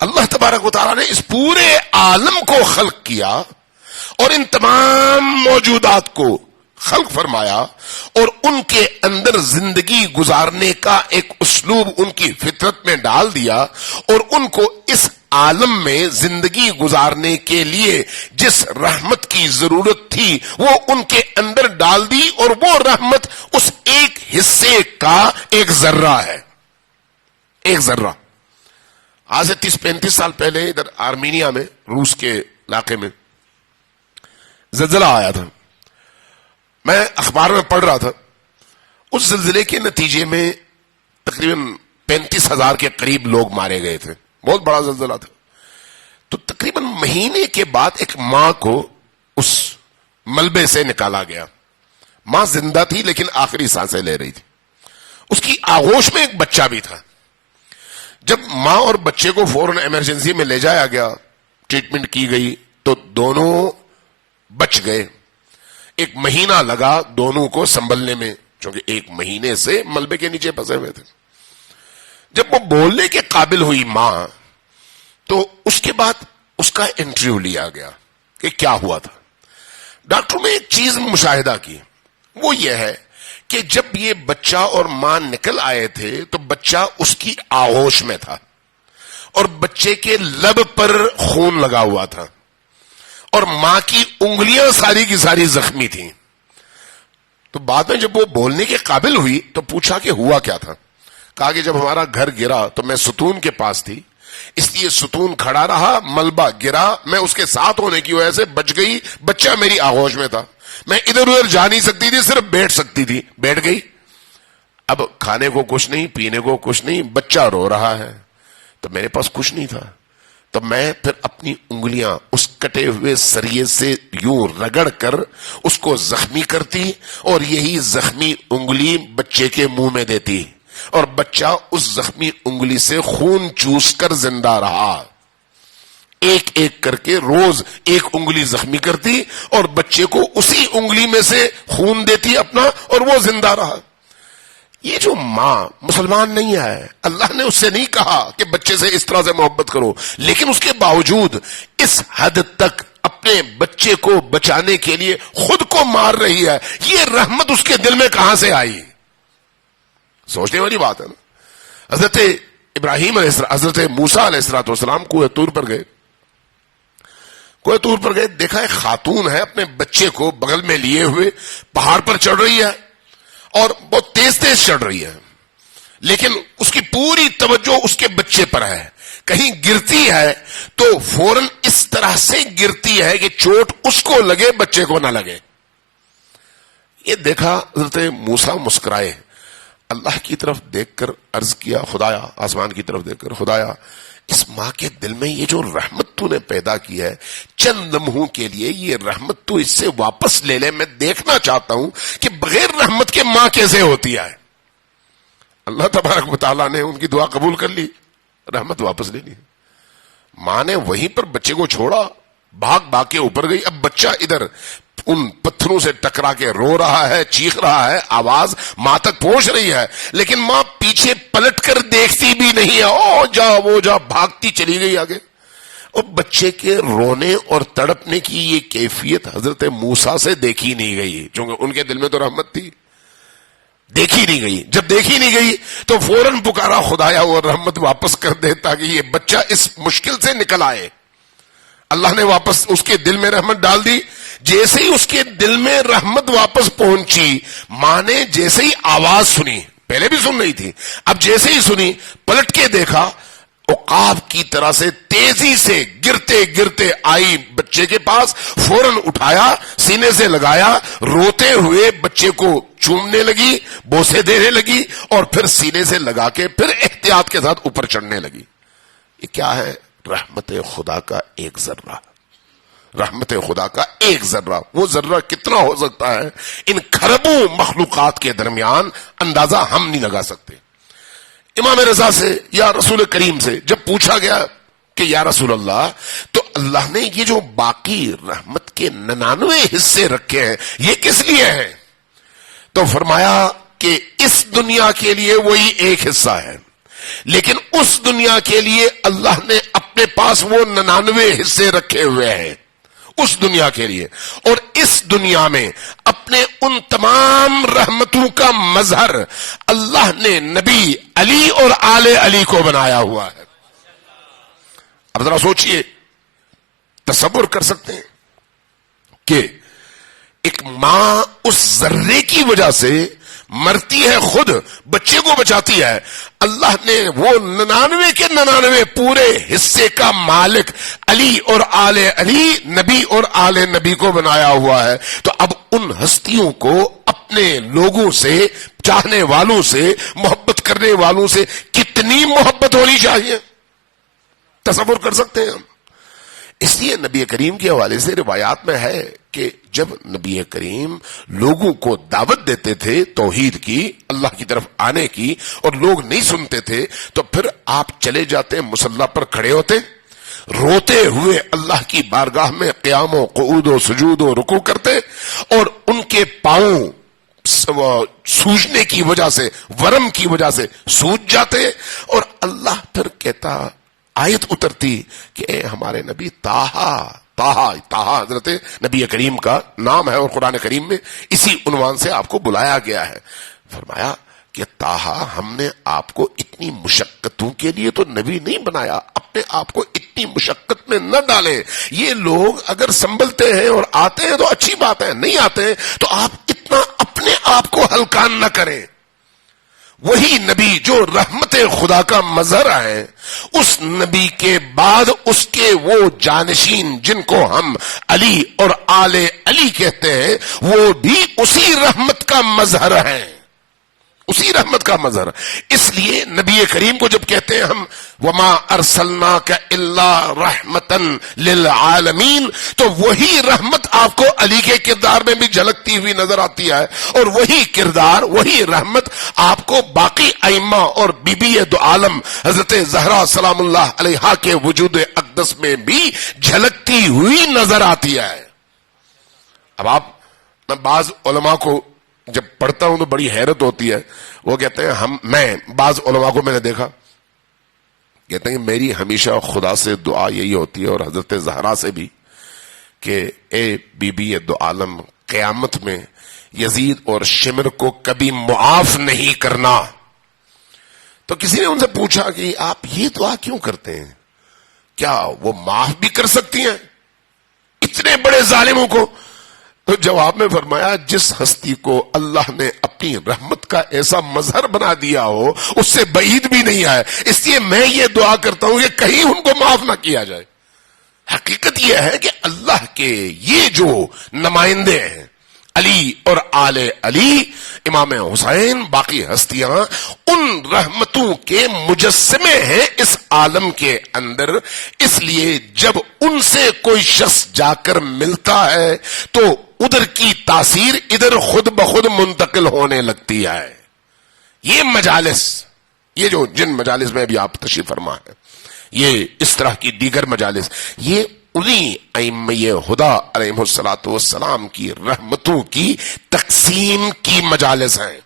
اللہ تبارک و تعالیٰ نے اس پورے عالم کو خلق کیا اور ان تمام موجودات کو خلق فرمایا اور ان کے اندر زندگی گزارنے کا ایک اسلوب ان کی فطرت میں ڈال دیا، اور ان کو اس عالم میں زندگی گزارنے کے لیے جس رحمت کی ضرورت تھی وہ ان کے اندر ڈال دی، اور وہ رحمت اس ایک حصے کا ایک ذرہ ہے، ایک ذرہ۔ آج سے 30-35 سال پہلے ادھر آرمینیا میں، روس کے علاقے میں زلزلہ آیا تھا۔ میں اخبار میں پڑھ رہا تھا، اس زلزلے کے نتیجے میں تقریباً 35,000 کے قریب لوگ مارے گئے تھے، بہت بڑا زلزلہ تھا۔ تو تقریباً مہینے کے بعد ایک ماں کو اس ملبے سے نکالا گیا۔ ماں زندہ تھی لیکن آخری سانسیں لے رہی تھی، اس کی آغوش میں ایک بچہ بھی تھا۔ جب ماں اور بچے کو فوراً ایمرجنسی میں لے جایا گیا، ٹریٹمنٹ کی گئی، تو دونوں بچ گئے۔ ایک مہینہ لگا دونوں کو سنبھلنے میں، چونکہ ایک مہینے سے ملبے کے نیچے پھنسے ہوئے تھے۔ جب وہ بولنے کے قابل ہوئی ماں، تو اس کے بعد اس کا انٹرویو لیا گیا کہ کیا ہوا تھا۔ ڈاکٹروں نے ایک چیز مشاہدہ کی، وہ یہ ہے کہ جب یہ بچہ اور ماں نکل آئے تھے تو بچہ اس کی آغوش میں تھا اور بچے کے لب پر خون لگا ہوا تھا، اور ماں کی انگلیاں ساری کی ساری زخمی تھیں۔ تو بعد میں جب وہ بولنے کے قابل ہوئی تو پوچھا کہ ہوا کیا تھا۔ کہا کہ جب ہمارا گھر گرا تو میں ستون کے پاس تھی، اس لیے ستون کھڑا رہا، ملبہ گرا، میں اس کے ساتھ ہونے کی وجہ سے بچ گئی، بچہ میری آغوش میں تھا، میں ادھر ادھر جا نہیں سکتی تھی، صرف بیٹھ سکتی تھی، بیٹھ گئی۔ اب کھانے کو کچھ نہیں، پینے کو کچھ نہیں، بچہ رو رہا ہے، تو میرے پاس کچھ نہیں تھا، تو میں پھر اپنی انگلیاں اس کٹے ہوئے سریے سے یوں رگڑ کر اس کو زخمی کرتی، اور یہی زخمی انگلی بچے کے منہ میں دیتی، اور بچہ اس زخمی انگلی سے خون چوس کر زندہ رہا۔ ایک ایک کر کے روز ایک انگلی زخمی کرتی اور بچے کو اسی انگلی میں سے خون دیتی اپنا، اور وہ زندہ رہا۔ یہ جو ماں مسلمان نہیں ہے، اللہ نے اس سے نہیں کہا کہ بچے سے اس طرح سے محبت کرو، لیکن اس کے باوجود اس حد تک اپنے بچے کو بچانے کے لیے خود کو مار رہی ہے۔ یہ رحمت اس کے دل میں کہاں سے آئی؟ سوچنے والی بات ہے نا۔ حضرت ابراہیم علیہ السلام، حضرت موسیٰ علیہ السلام کوہ طور پر گئے، کوہ طور پر گئے، دیکھا ایک خاتون ہے اپنے بچے کو بغل میں لیے ہوئے پہاڑ پر چڑھ رہی ہے، اور بہت تیز تیز چڑھ رہی ہے، لیکن اس کی پوری توجہ اس کے بچے پر ہے۔ کہیں گرتی ہے تو فوراً اس طرح سے گرتی ہے کہ چوٹ اس کو لگے، بچے کو نہ لگے۔ یہ دیکھا حضرت موسیٰ مسکرائے، اللہ کی طرف دیکھ کر عرض کیا، خدایا، آسمان کی طرف دیکھ کر، خدایا اس ماں کے دل میں یہ جو رحمت تو نے پیدا کی ہے، چند لمحوں کے لیے یہ رحمت تو اس سے واپس لے لے، میں دیکھنا چاہتا ہوں کہ بغیر رحمت کے ماں کیسے ہوتی ہے۔ اللہ تبارک و تعالیٰ نے ان کی دعا قبول کر لی، رحمت واپس لے لی۔ ماں نے وہیں پر بچے کو چھوڑا، بھاگ بھاگ کے اوپر گئی۔ اب بچہ ادھر ان پتھروں سے ٹکرا کے رو رہا ہے، چیخ رہا ہے، آواز ماں تک پہنچ رہی ہے، لیکن ماں پیچھے پلٹ کر دیکھتی بھی نہیں ہے، او جا وہ جا، بھاگتی چلی گئی آگے۔ اور بچے کے رونے اور تڑپنے کی یہ کیفیت حضرت موسیٰ سے دیکھی نہیں گئی، چونکہ ان کے دل میں تو رحمت تھی، دیکھی نہیں گئی۔ جب دیکھی نہیں گئی تو فوراً پکارا خدایا اور رحمت واپس کر دے تاکہ یہ بچہ اس مشکل سے نکل آئے۔ اللہ نے واپس اس کے دل میں رحمت ڈال دی۔ جیسے ہی اس کے دل میں رحمت واپس پہنچی، ماں نے جیسے ہی آواز سنی، پہلے بھی سن رہی تھی، اب جیسے ہی سنی پلٹ کے دیکھا، عقاب کی طرح سے تیزی سے گرتے گرتے آئی بچے کے پاس، فوراً اٹھایا، سینے سے لگایا، روتے ہوئے بچے کو چومنے لگی، بوسے دینے لگی، اور پھر سینے سے لگا کے پھر احتیاط کے ساتھ اوپر چڑھنے لگی۔ یہ کیا ہے؟ رحمت خدا کا ایک ذرہ، رحمت خدا کا ایک ذرہ۔ وہ ذرہ کتنا ہو سکتا ہے ان کھربوں مخلوقات کے درمیان اندازہ ہم نہیں لگا سکتے۔ امام رضا سے یا رسول کریم سے جب پوچھا گیا کہ یا رسول اللہ، تو اللہ نے یہ جو باقی رحمت کے 99 حصے رکھے ہیں یہ کس لیے ہیں؟ تو فرمایا کہ اس دنیا کے لیے وہی ایک حصہ ہے، لیکن اس دنیا کے لیے اللہ نے اپنے پاس وہ 99 حصے رکھے ہوئے ہیں اس دنیا کے لیے، اور اس دنیا میں اپنے ان تمام رحمتوں کا مظہر اللہ نے نبی علی اور آل علی کو بنایا ہوا ہے۔ اب ذرا سوچئے، تصور کر سکتے ہیں کہ ایک ماں اس ذرے کی وجہ سے مرتی ہے، خود بچے کو بچاتی ہے، اللہ نے وہ 99 کے 99 پورے حصے کا مالک علی اور آل علی، نبی اور آل نبی کو بنایا ہوا ہے۔ تو اب ان ہستیوں کو اپنے لوگوں سے، چاہنے والوں سے، محبت کرنے والوں سے کتنی محبت ہونی چاہیے، تصور کر سکتے ہیں ہم۔ اس لیے نبی کریم کے حوالے سے روایات میں ہے کہ جب نبی کریم لوگوں کو دعوت دیتے تھے توحید کی، اللہ کی طرف آنے کی، اور لوگ نہیں سنتے تھے، تو پھر آپ چلے جاتے، مصلی پر کھڑے ہوتے، روتے ہوئے اللہ کی بارگاہ میں قیام و قعود و سجود و رکوع کرتے، اور ان کے پاؤں سوجنے کی وجہ سے، ورم کی وجہ سے سوج جاتے، اور اللہ پھر کہتا، آیت اترتی کہ اے ہمارے نبی، طٰہٰ حضرت نبی کریم کا نام ہے، اور قرآن کریم میں اسی عنوان سے آپ کو بلایا گیا ہے۔ فرمایا کہ طٰہٰ، ہم نے آپ کو اتنی مشقتوں کے لیے تو نبی نہیں بنایا، اپنے آپ کو اتنی مشقت میں نہ ڈالیں۔ یہ لوگ اگر سنبھلتے ہیں اور آتے ہیں تو اچھی بات ہے، نہیں آتے ہیں تو آپ اتنا اپنے آپ کو ہلکان نہ کریں۔ وہی نبی جو رحمت خدا کا مظہر ہے، اس نبی کے بعد اس کے وہ جانشین جن کو ہم علی اور آل علی کہتے ہیں، وہ بھی اسی رحمت کا مظہر ہے، اسی رحمت کا مظہر۔ اس لیے نبی کریم کو جب کہتے ہیں ہم وما ارسلناک الا رحمتا للعالمین، تو وہی رحمت آپ کو علی کے کردار میں بھی جھلکتی ہوئی نظر آتی ہے، اور وہی کردار، وہی رحمت آپ کو باقی ائمہ اور بی بی دو عالم حضرت زہرا سلام اللہ علیہا کے وجود اقدس میں بھی جھلکتی ہوئی نظر آتی ہے۔ اب آپ بعض علماء کو جب پڑھتا ہوں تو بڑی حیرت ہوتی ہے، وہ کہتے ہیں بعض علماء کو میں نے دیکھا، کہتے ہیں کہ میری ہمیشہ خدا سے دعا یہی ہوتی ہے، اور حضرت زہرا سے بھی، کہ اے بی بی دو عالم، قیامت میں یزید اور شمر کو کبھی معاف نہیں کرنا۔ تو کسی نے ان سے پوچھا کہ آپ یہ دعا کیوں کرتے ہیں؟ کیا وہ معاف بھی کر سکتی ہیں اتنے بڑے ظالموں کو؟ تو جواب میں فرمایا، جس ہستی کو اللہ نے اپنی رحمت کا ایسا مظہر بنا دیا ہو، اس سے بعید بھی نہیں آئے، اس لیے میں یہ دعا کرتا ہوں کہ کہیں ان کو معاف نہ کیا جائے۔ حقیقت یہ ہے کہ اللہ کے یہ جو نمائندے ہیں، علی اور آل علی، امام حسین، باقی ہستیاں، ان رحمتوں کے مجسمے ہیں اس عالم کے اندر۔ اس لیے جب ان سے کوئی شخص جا کر ملتا ہے تو ادھر کی تاثیر ادھر خود بخود منتقل ہونے لگتی ہے۔ یہ مجالس، یہ جو جن مجالس میں بھی آپ تشریف فرما ہے، یہ اس طرح کی دیگر مجالس، یہ انہی ائمہ ہدی علیہم الصلوۃ والسلام کی رحمتوں کی تقسیم کی مجالس ہیں۔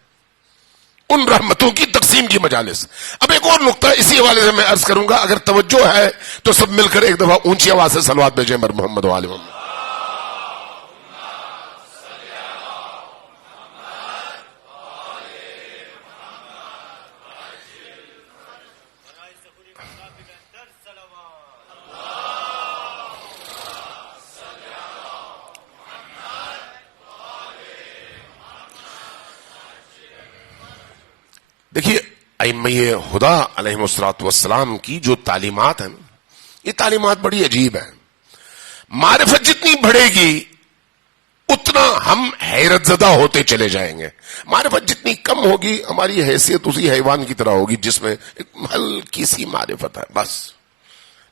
ان رحمتوں کی تقسیم کی مجالس. اب ایک اور نقطہ اسی حوالے سے میں عرض کروں گا، اگر توجہ ہے تو سب مل کر ایک دفعہ اونچی آواز سے صلوات بھیجیں بر محمد و آل محمد. دیکھیے ائمہ ہدا علیہ الصلوۃ والسلام کی جو تعلیمات ہیں، یہ تعلیمات بڑی عجیب ہیں. معرفت جتنی بڑھے گی اتنا ہم حیرت زدہ ہوتے چلے جائیں گے. معرفت جتنی کم ہوگی ہماری حیثیت اسی حیوان کی طرح ہوگی جس میں ایک ہلکی سی معرفت ہے بس.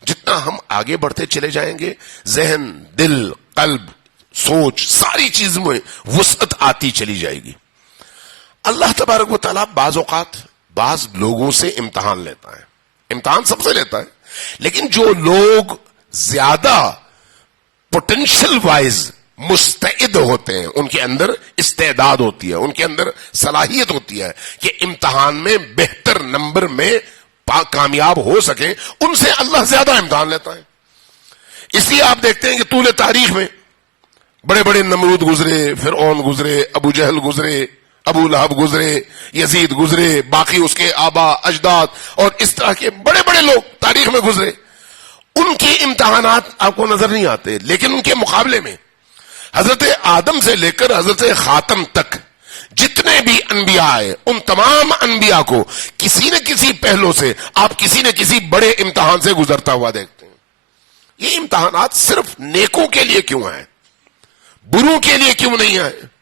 جتنا ہم آگے بڑھتے چلے جائیں گے ذہن، دل، قلب، سوچ، ساری چیزوں میں وسعت آتی چلی جائے گی. اللہ تبارک و تعالیٰ بعض اوقات بعض لوگوں سے امتحان لیتا ہے، امتحان سب سے لیتا ہے، لیکن جو لوگ زیادہ پوٹینشل وائز مستعد ہوتے ہیں، ان کے اندر استعداد ہوتی ہے، ان کے اندر صلاحیت ہوتی ہے کہ امتحان میں بہتر نمبر میں کامیاب ہو سکیں، ان سے اللہ زیادہ امتحان لیتا ہے. اس لیے آپ دیکھتے ہیں کہ طول تاریخ میں بڑے بڑے نمرود گزرے، فرعون گزرے، ابو جہل گزرے، ابو لہب گزرے، یزید گزرے، باقی اس کے آبا اجداد اور اس طرح کے بڑے بڑے لوگ تاریخ میں گزرے. ان کے امتحانات آپ کو نظر نہیں آتے، لیکن ان کے مقابلے میں حضرت آدم سے لے کر حضرت خاتم تک جتنے بھی انبیاء آئے، ان تمام انبیاء کو کسی نہ کسی پہلو سے آپ کسی نہ کسی بڑے امتحان سے گزرتا ہوا دیکھتے ہیں. یہ امتحانات صرف نیکوں کے لیے کیوں ہیں، بروں کے لیے کیوں نہیں آئے؟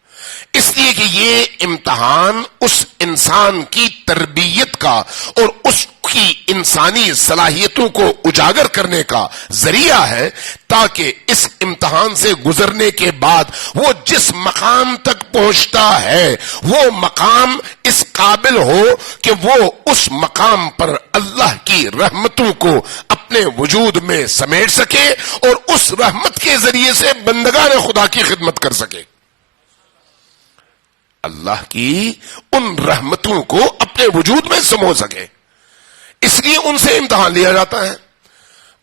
اس لیے کہ یہ امتحان اس انسان کی تربیت کا اور اس کی انسانی صلاحیتوں کو اجاگر کرنے کا ذریعہ ہے، تاکہ اس امتحان سے گزرنے کے بعد وہ جس مقام تک پہنچتا ہے وہ مقام اس قابل ہو کہ وہ اس مقام پر اللہ کی رحمتوں کو اپنے وجود میں سمیٹ سکے اور اس رحمت کے ذریعے سے بندگان خدا کی خدمت کر سکے. اللہ کی ان رحمتوں کو اپنے وجود میں سمو سکے، اس لیے ان سے امتحان لیا جاتا ہے.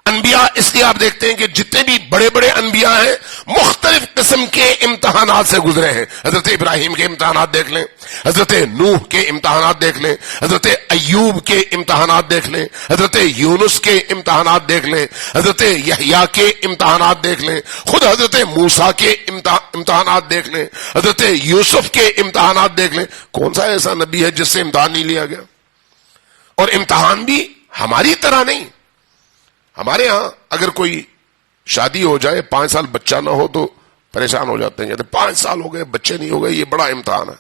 انبیاء اس لیے آپ دیکھتے ہیں کہ جتنے بھی بڑے بڑے انبیاء ہیں مختلف قسم کے امتحانات سے گزرے ہیں. حضرت ابراہیم کے امتحانات دیکھ لیں، حضرت نوح کے امتحانات دیکھ لیں، حضرت ایوب کے امتحانات دیکھ لیں، حضرت یونس کے امتحانات دیکھ لیں، حضرت یحییٰ کے امتحانات دیکھ لیں، خود حضرت موسیٰ کے امتحانات دیکھ لیں، حضرت یوسف کے امتحانات دیکھ لیں. کون سا ایسا نبی ہے جس سے امتحان نہیں لیا گیا؟ اور امتحان بھی ہماری طرح نہیں. ہمارے ہاں اگر کوئی شادی ہو جائے 5 سال بچہ نہ ہو تو پریشان ہو جاتے ہیں، کہتے 5 سال ہو گئے بچے نہیں ہو گئے، یہ بڑا امتحان ہے.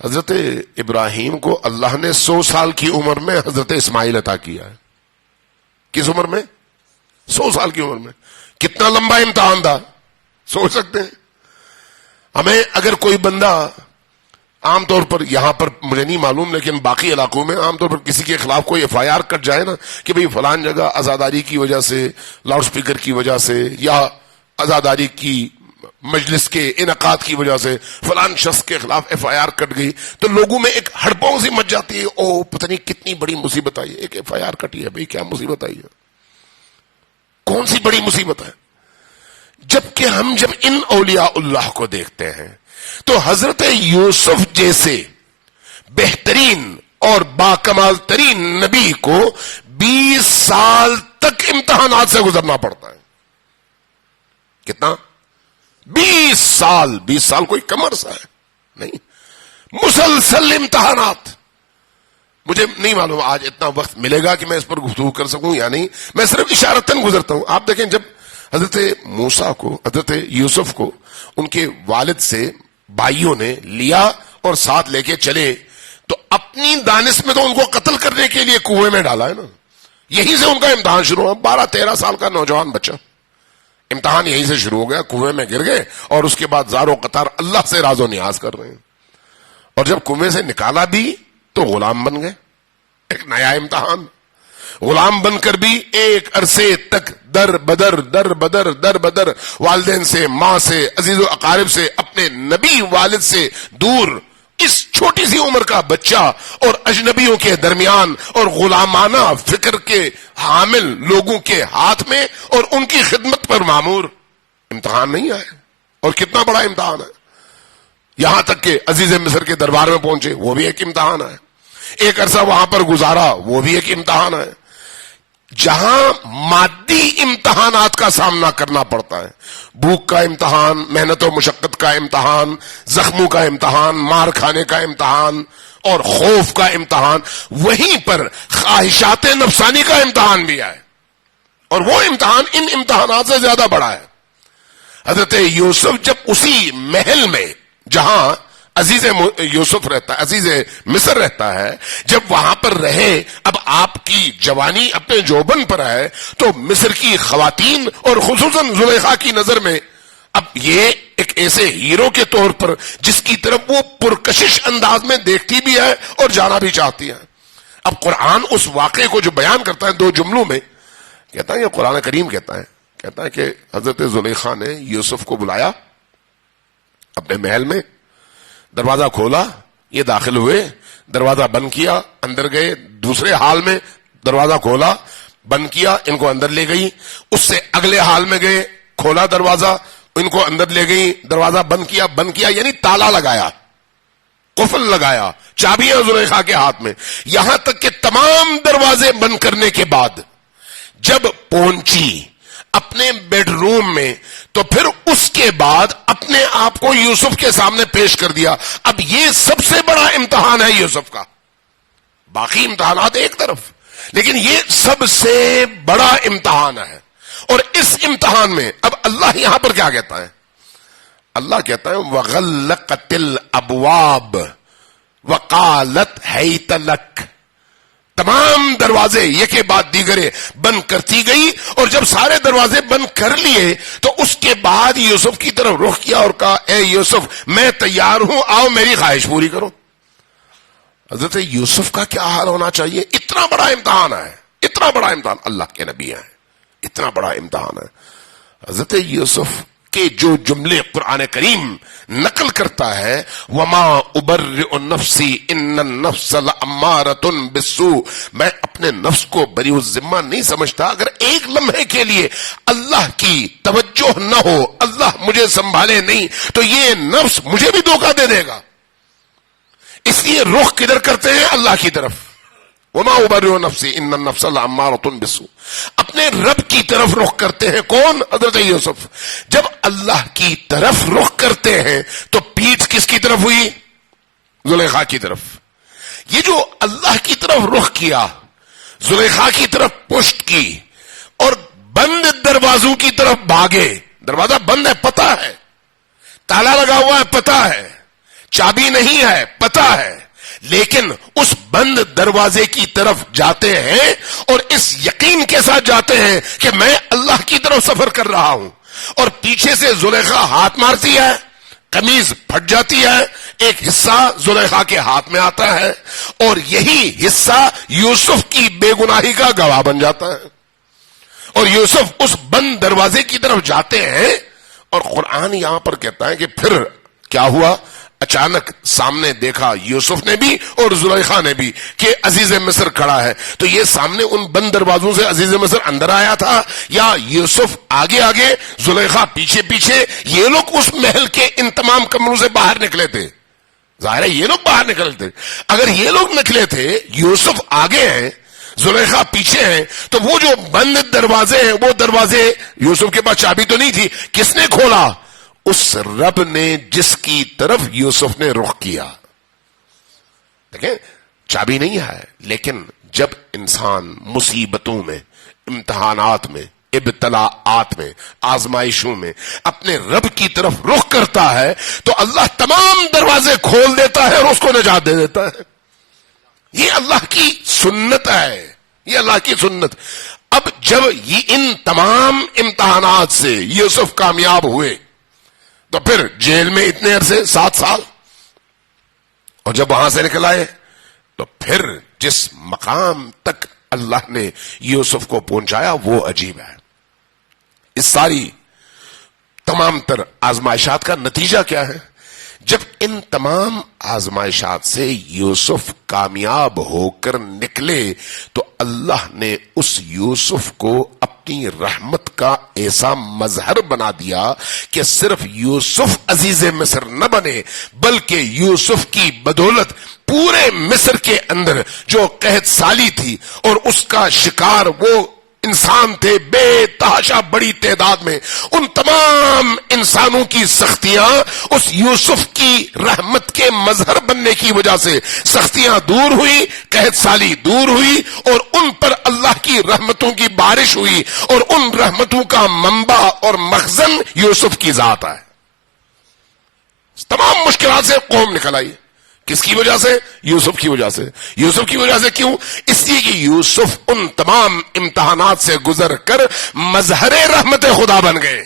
حضرت ابراہیم کو اللہ نے 100 سال کی عمر میں حضرت اسماعیل عطا کیا ہے. کس عمر میں؟ 100 سال کی عمر میں. کتنا لمبا امتحان تھا سوچ سکتے ہیں. ہمیں اگر کوئی بندہ عام طور پر یہاں پر مجھے نہیں معلوم لیکن باقی علاقوں میں عام طور پر کسی کے خلاف کوئی ایف آئی آر کٹ جائے نا کہ بھئی فلان جگہ عزاداری کی وجہ سے، لاؤڈ سپیکر کی وجہ سے، یا عزاداری کی مجلس کے انعقاد کی وجہ سے فلان شخص کے خلاف ایف آئی آر کٹ گئی، تو لوگوں میں ایک ہڑپوں سی مچ جاتی ہے. او پتہ نہیں کتنی بڑی مصیبت آئی ہے، ایک ایف آئی آر کٹی ہے، بھئی کیا مصیبت آئی ہے، کون سی بڑی مصیبت ہے؟ جبکہ ہم جب ان اولیاء اللہ کو دیکھتے ہیں تو حضرت یوسف جیسے بہترین اور باکمال ترین نبی کو 20 سال تک امتحانات سے گزرنا پڑتا ہے. کتنا؟ 20 سال. 20 سال کوئی کم عرصہ ہے نہیں، مسلسل امتحانات. مجھے نہیں معلوم آج اتنا وقت ملے گا کہ میں اس پر گفتگو کر سکوں یا نہیں، میں صرف اشارتاً گزرتا ہوں. آپ دیکھیں جب حضرت موسیٰ کو، حضرت یوسف کو ان کے والد سے بھائیوں نے لیا اور ساتھ لے کے چلے تو اپنی دانش میں تو ان کو قتل کرنے کے لیے کنویں میں ڈالا ہے نا. یہیں سے ان کا امتحان شروع ہوا. 12-13 سال کا نوجوان بچہ، امتحان یہیں سے شروع ہو گیا. کنویں میں گر گئے اور اس کے بعد زاروں قطار اللہ سے راز و نیاز کر رہے ہیں. اور جب کنویں سے نکالا بھی تو غلام بن گئے. ایک نیا امتحان. غلام بن کر بھی ایک عرصے تک در بدر والدین سے، ماں سے، عزیز و اقارب سے، اپنے نبی والد سے دور اس چھوٹی سی عمر کا بچہ اور اجنبیوں کے درمیان اور غلامانہ فکر کے حامل لوگوں کے ہاتھ میں اور ان کی خدمت پر مامور امتحان نہیں آئے؟ اور کتنا بڑا امتحان ہے، یہاں تک کہ عزیز مصر کے دربار میں پہنچے، وہ بھی ایک امتحان ہے، ایک عرصہ وہاں پر گزارا، وہ بھی ایک امتحان ہے۔ جہاں مادی امتحانات کا سامنا کرنا پڑتا ہے، بھوک کا امتحان، محنت و مشقت کا امتحان، زخموں کا امتحان، مار کھانے کا امتحان اور خوف کا امتحان، وہیں پر خواہشات نفسانی کا امتحان بھی آئے، اور وہ امتحان ان امتحانات سے زیادہ بڑا ہے۔ حضرت یوسف جب اسی محل میں جہاں عزیز یوسف رہتا ہے، عزیز مصر رہتا ہے، جب وہاں پر رہے، اب آپ کی جوانی اپنے جوبن پر ہے، تو مصر کی خواتین اور خصوصاً زلیخا کی نظر میں اب یہ ایک ایسے ہیرو کے طور پر جس کی طرف وہ پرکشش انداز میں دیکھتی بھی ہے اور جانا بھی چاہتی ہے۔ اب قرآن اس واقعے کو جو بیان کرتا ہے 2 جملوں میں، کہتا ہے، یہ قرآن کریم کہتا ہے کہ حضرت زلیخا نے یوسف کو بلایا اپنے محل میں، دروازہ کھولا، یہ داخل ہوئے، دروازہ بند کیا، اندر گئے، دوسرے حال میں دروازہ کھولا، بند کیا، ان کو اندر لے گئی، اس سے اگلے حال میں گئے، کھولا دروازہ، ان کو اندر لے گئی، دروازہ بند کیا، یعنی تالا لگایا، قفل لگایا، چابیاں زلیخا کے ہاتھ میں، یہاں تک کہ تمام دروازے بند کرنے کے بعد جب پہنچی اپنے بیڈ روم میں، تو پھر اس کے بعد اپنے آپ کو یوسف کے سامنے پیش کر دیا۔ اب یہ سب سے بڑا امتحان ہے یوسف کا، باقی امتحانات ایک طرف، لیکن یہ سب سے بڑا امتحان ہے۔ اور اس امتحان میں اب اللہ یہاں پر کیا کہتا ہے؟ اللہ کہتا ہے وَغَلَّقَتِ الْأَبْوَابِ وَقَالَتْ حَيْتَ لَكَ، تمام دروازے یکے بعد دیگرے بند کرتی گئی، اور جب سارے دروازے بند کر لیے تو اس کے بعد یوسف کی طرف رخ کیا اور کہا، اے یوسف میں تیار ہوں، آؤ میری خواہش پوری کرو۔ حضرت یوسف کا کیا حال ہونا چاہیے؟ اتنا بڑا امتحان ہے، اتنا بڑا امتحان، اللہ کے نبی ہیں، اتنا بڑا امتحان ہے۔ حضرت یوسف کے جو جملے قرآن کریم نقل کرتا ہے، وما ابرئ نفسی ان النفس لامارۃ بالسوء، میں اپنے نفس کو بری الذمہ نہیں سمجھتا، اگر ایک لمحے کے لیے اللہ کی توجہ نہ ہو، اللہ مجھے سنبھالے نہیں، تو یہ نفس مجھے بھی دھوکہ دے دے گا۔ اس لیے رخ کدھر کرتے ہیں؟ اللہ کی طرف۔ وما ابرئ نفسی ان النفس لامارۃ بالسوء، اپنے رب کی طرف رخ کرتے ہیں۔ کون؟ حضرت یوسف۔ جب اللہ کی طرف رخ کرتے ہیں تو پیٹھ کس کی طرف ہوئی؟ زلیخا کی طرف۔ یہ جو اللہ کی طرف رخ کیا، زلیخا کی طرف پشت کی، اور بند دروازوں کی طرف بھاگے، دروازہ بند ہے پتہ ہے، تالا لگا ہوا ہے پتہ ہے، چابی نہیں ہے پتہ ہے، لیکن اس بند دروازے کی طرف جاتے ہیں اور اس یقین کے ساتھ جاتے ہیں کہ میں اللہ کی طرف سفر کر رہا ہوں، اور پیچھے سے زلیخا ہاتھ مارتی ہے، قمیض پھٹ جاتی ہے، ایک حصہ زلیخا کے ہاتھ میں آتا ہے، اور یہی حصہ یوسف کی بے گناہی کا گواہ بن جاتا ہے، اور یوسف اس بند دروازے کی طرف جاتے ہیں، اور قرآن یہاں پر کہتا ہے کہ پھر کیا ہوا؟ اچانک سامنے دیکھا یوسف نے بھی اور زلیخا نے بھی کہ عزیز مصر کھڑا ہے۔ تو یہ سامنے ان بند دروازوں سے عزیز مصر اندر آیا تھا، یا یوسف آگے آگے زلیخا پیچھے پیچھے؟ یہ لوگ اس محل کے ان تمام کمروں سے باہر نکلے تھے، ظاہر ہے یہ لوگ باہر نکلے تھے۔ اگر یہ لوگ نکلے تھے، یوسف آگے ہیں، زلیخا پیچھے ہیں، تو وہ جو بند دروازے ہیں، وہ دروازے یوسف کے پاس چابی تو نہیں تھی، کس نے کھولا؟ اس رب نے جس کی طرف یوسف نے رخ کیا۔ دیکھیں چابی نہیں ہے، لیکن جب انسان مصیبتوں میں، امتحانات میں، ابتلاءات میں، آزمائشوں میں اپنے رب کی طرف رخ کرتا ہے تو اللہ تمام دروازے کھول دیتا ہے اور اس کو نجات دے دیتا ہے۔ یہ اللہ کی سنت ہے، یہ اللہ کی سنت۔ اب جب یہ ان تمام امتحانات سے یوسف کامیاب ہوئے تو پھر جیل میں اتنے عرصے 7 سال، اور جب وہاں سے نکل آئے تو پھر جس مقام تک اللہ نے یوسف کو پہنچایا وہ عجیب ہے۔ اس ساری تمام تر آزمائشات کا نتیجہ کیا ہے جب ان تمام آزمائشات سے یوسف کامیاب ہو کر نکلے تو اللہ نے اس یوسف کو اپنی رحمت کا ایسا مظہر بنا دیا کہ صرف یوسف عزیز مصر نہ بنے بلکہ یوسف کی بدولت پورے مصر کے اندر جو قحط سالی تھی اور اس کا شکار وہ انسان تھے بے تحاشا بڑی تعداد میں، ان تمام انسانوں کی سختیاں اس یوسف کی رحمت کے مظہر بننے کی وجہ سے سختیاں دور ہوئی، قحط سالی دور ہوئی اور ان پر اللہ کی رحمتوں کی بارش ہوئی اور ان رحمتوں کا منبع اور مخزن یوسف کی ذات ہے۔ تمام مشکلات سے قوم نکل آئی، کس کی وجہ سے؟ یوسف کی وجہ سے۔ یوسف کی وجہ سے کیوں؟ اس لیے کہ یوسف ان تمام امتحانات سے گزر کر مظہر رحمت خدا بن گئے۔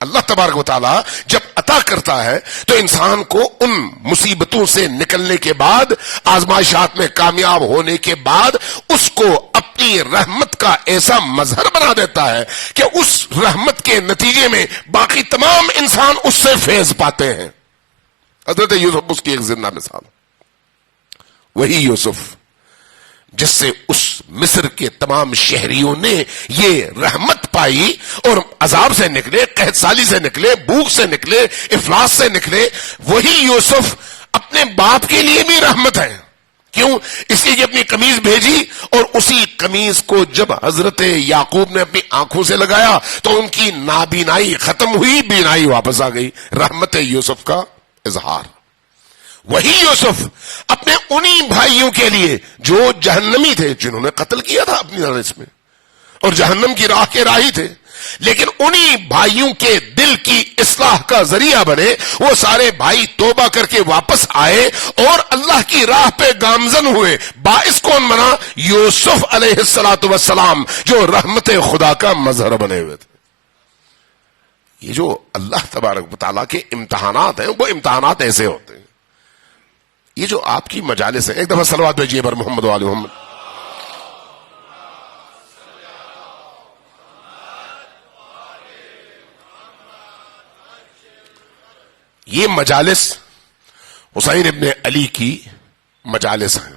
اللہ تبارک و تعالی جب عطا کرتا ہے تو انسان کو ان مصیبتوں سے نکلنے کے بعد، آزمائشات میں کامیاب ہونے کے بعد اس کو اپنی رحمت کا ایسا مظہر بنا دیتا ہے کہ اس رحمت کے نتیجے میں باقی تمام انسان اس سے فیض پاتے ہیں۔ حضرت یوسف اس کی ایک زندہ مثال، وہی یوسف جس سے اس مصر کے تمام شہریوں نے یہ رحمت پائی اور عذاب سے نکلے، قحط سالی سے نکلے، بھوک سے نکلے، افلاس سے نکلے، وہی یوسف اپنے باپ کے لیے بھی رحمت ہے۔ کیوں؟ اس لیے کہ اپنی قمیض بھیجی اور اسی قمیض کو جب حضرت یعقوب نے اپنی آنکھوں سے لگایا تو ان کی نابینائی ختم ہوئی، بینائی واپس آ گئی۔ رحمت یوسف کا اظہار۔ وہی یوسف اپنے انہی بھائیوں کے لیے جو جہنمی تھے، جنہوں نے قتل کیا تھا اپنی نرس میں اور جہنم کی راہ کے راہی تھے، لیکن انہی بھائیوں کے دل کی اصلاح کا ذریعہ بنے، وہ سارے بھائی توبہ کر کے واپس آئے اور اللہ کی راہ پہ گامزن ہوئے۔ باعث کون بنا؟ یوسف علیہ السلام، جو رحمت خدا کا مظہر بنے ہوئے تھے۔ یہ جو اللہ تبارک و تعالیٰ کے امتحانات ہیں وہ امتحانات ایسے ہوتے ہیں۔ یہ جو آپ کی مجالس ہیں، ایک دفعہ صلوات بھیجیے پر محمد و آل محمد۔ یہ مجالس حسین ابن علی کی مجالس ہیں۔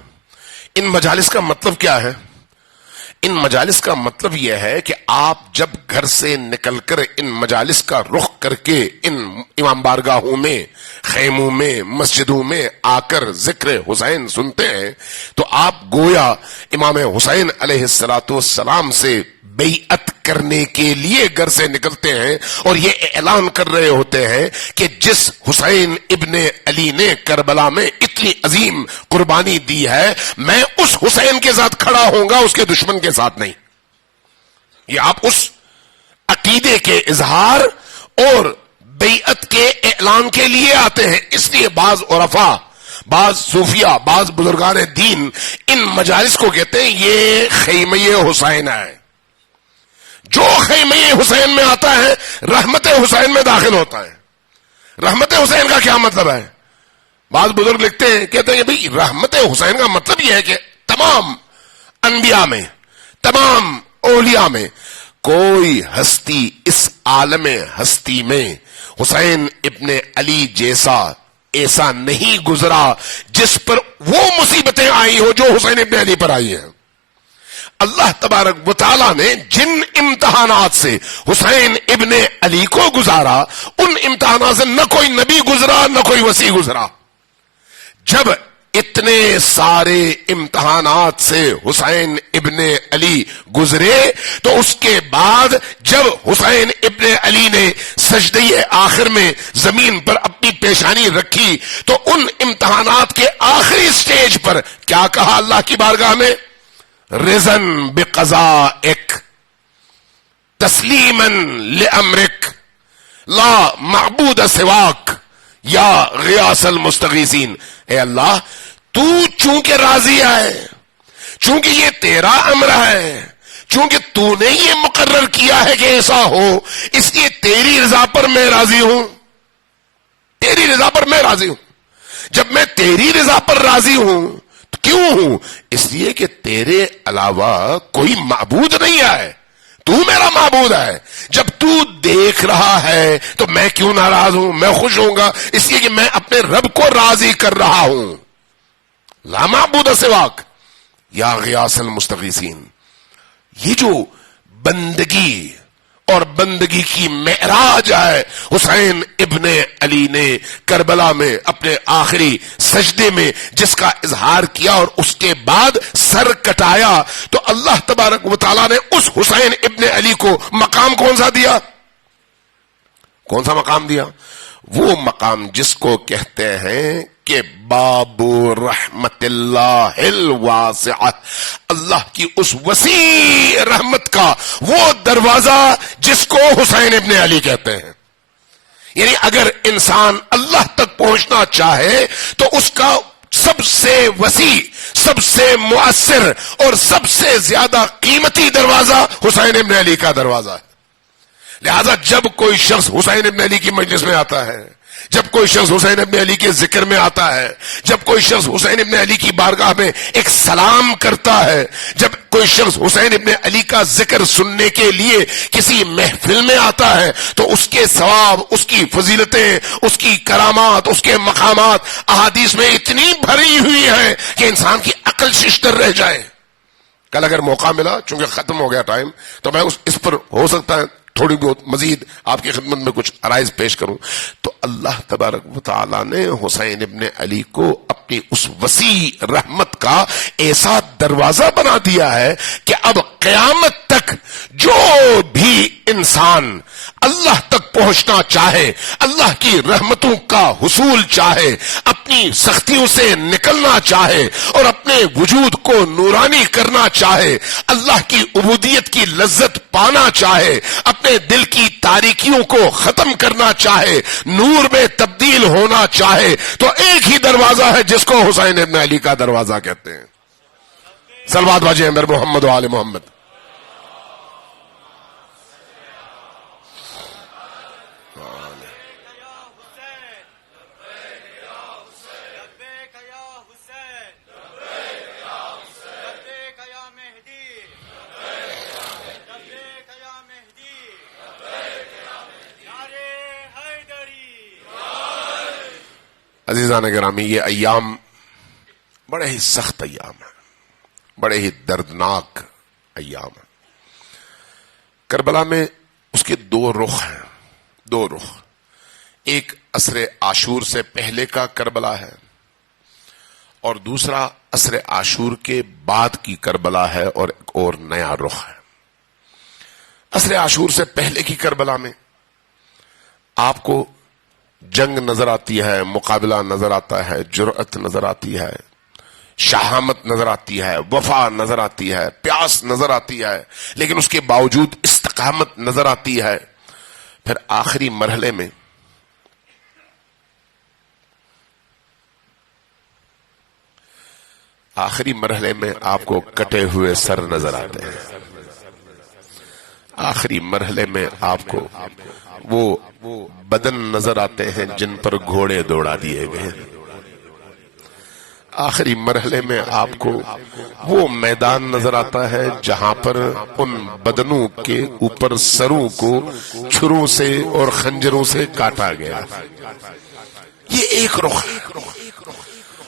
ان مجالس کا مطلب کیا ہے؟ ان مجالس کا مطلب یہ ہے کہ آپ جب گھر سے نکل کر ان مجالس کا رخ کر کے ان امام بارگاہوں میں، خیموں میں، مسجدوں میں آ کر ذکر حسین سنتے ہیں تو آپ گویا امام حسین علیہ السلام سے بیعت کرنے کے لیے گھر سے نکلتے ہیں اور یہ اعلان کر رہے ہوتے ہیں کہ جس حسین ابن علی نے کربلا میں اتنی عظیم قربانی دی ہے، میں اس حسین کے ساتھ کھڑا ہوں گا، اس کے دشمن کے ساتھ نہیں۔ یہ آپ اس عقیدے کے اظہار اور بیعت کے اعلان کے لیے آتے ہیں۔ اس لیے بعض عرفاء، بعض صوفیہ، بعض بزرگان دین ان مجالس کو کہتے ہیں یہ خیمہ حسین ہے۔ جو خیمہ حسین میں آتا ہے رحمت حسین میں داخل ہوتا ہے۔ رحمت حسین کا کیا مطلب ہے؟ بعض بزرگ لکھتے ہیں، کہتے ہیں کہ بھئی رحمت حسین کا مطلب یہ ہے کہ تمام انبیاء میں، تمام اولیاء میں کوئی ہستی اس عالم ہستی میں حسین ابن علی جیسا ایسا نہیں گزرا جس پر وہ مصیبتیں آئی ہو جو حسین ابن علی پر آئی ہیں۔ اللہ تبارک و تعالیٰ نے جن امتحانات سے حسین ابن علی کو گزارا، ان امتحانات سے نہ کوئی نبی گزرا نہ کوئی وصی گزرا۔ جب اتنے سارے امتحانات سے حسین ابن علی گزرے تو اس کے بعد جب حسین ابن علی نے سجدہ آخر میں زمین پر اپنی پیشانی رکھی تو ان امتحانات کے آخری سٹیج پر کیا کہا اللہ کی بارگاہ میں؟ رضن بقضائک تسلیما لامرک لا معبود سواک یا غیاث المستغیثین۔ اے اللہ، تو چونکہ راضی ہے، چونکہ یہ تیرا امر ہے، چونکہ تو نے یہ مقرر کیا ہے کہ ایسا ہو، اس لیے تیری رضا پر میں راضی ہوں، تیری رضا پر میں راضی ہوں۔ جب میں تیری رضا پر راضی ہوں کیوں ہوں؟ اس لیے کہ تیرے علاوہ کوئی معبود نہیں ہے، تو میرا معبود ہے. جب تو دیکھ رہا ہے تو میں کیوں ناراض ہوں؟ میں خوش ہوں گا اس لیے کہ میں اپنے رب کو راضی کر رہا ہوں. لا معبود سواک یا غیاث المستغیثین. یہ جو بندگی اور بندگی کی معراج ہے حسین ابن علی نے کربلا میں اپنے آخری سجدے میں جس کا اظہار کیا اور اس کے بعد سر کٹایا، تو اللہ تبارک و تعالیٰ نے اس حسین ابن علی کو مقام کون سا دیا؟ کون سا مقام دیا؟ وہ مقام جس کو کہتے ہیں کہ باب رحمت اللہ الواسعہ، اللہ کی اس وسیع رحمت کا وہ دروازہ جس کو حسین ابن علی کہتے ہیں. یعنی اگر انسان اللہ تک پہنچنا چاہے تو اس کا سب سے وسیع، سب سے مؤثر اور سب سے زیادہ قیمتی دروازہ حسین ابن علی کا دروازہ ہے. لہذا جب کوئی شخص حسین ابن علی کی مجلس میں آتا ہے، جب کوئی شخص حسین ابن علی کے ذکر میں آتا ہے، جب کوئی شخص حسین ابن علی کی بارگاہ میں ایک سلام کرتا ہے، جب کوئی شخص حسین ابن علی کا ذکر سننے کے لیے کسی محفل میں آتا ہے، تو اس کے ثواب، اس کی فضیلتیں، اس کی کرامات، اس کے مقامات احادیث میں اتنی بھری ہوئی ہیں کہ انسان کی عقل ششتر رہ جائے. کل اگر موقع ملا، چونکہ ختم ہو گیا ٹائم، تو میں اس پر ہو سکتا ہے تھوڑی بہت مزید آپ کی خدمت میں کچھ عرائض پیش کروں. تو اللہ تبارک و تعالیٰ نے حسین ابن علی کو اپنی اس وسیع رحمت کا ایسا دروازہ بنا دیا ہے کہ اب قیامت تک جو بھی انسان اللہ تک پہنچنا چاہے، اللہ کی رحمتوں کا حصول چاہے، اپنی سختیوں سے نکلنا چاہے اور اپنے وجود کو نورانی کرنا چاہے، اللہ کی عبودیت کی لذت پانا چاہے، اپنے دل کی تاریکیوں کو ختم کرنا چاہے، نور میں تبدیل ہونا چاہے، تو ایک ہی دروازہ ہے جس کو حسین ابن علی کا دروازہ کہتے ہیں. صلوات بھیجیں امیر محمد و آل محمد. عزیزان گرامی، یہ ایام بڑے ہی سخت ایام ہیں، بڑے ہی دردناک ایام ہیں. کربلا میں اس کے دو رخ ہیں، دو رخ. ایک عصر عاشور سے پہلے کا کربلا ہے اور دوسرا عصر عاشور کے بعد کی کربلا ہے، اور ایک اور نیا رخ ہے. عصر عاشور سے پہلے کی کربلا میں آپ کو جنگ نظر آتی ہے، مقابلہ نظر آتا ہے، جرأت نظر آتی ہے، شہامت نظر آتی ہے، وفا نظر آتی ہے، پیاس نظر آتی ہے، لیکن اس کے باوجود استقامت نظر آتی ہے. پھر آخری مرحلے میں آپ کو کٹے ہوئے سر نظر آتے ہیں. آخری مرحلے میں آپ کو وہ بدن نظر آتے ہیں جن پر گھوڑے دوڑا دیے گئے. آخری مرحلے میں آپ کو وہ میدان نظر آتا ہے جہاں پر ان بدنوں کے اوپر سروں کو چھروں سے اور خنجروں سے کاٹا گیا. یہ ایک رخ ہے.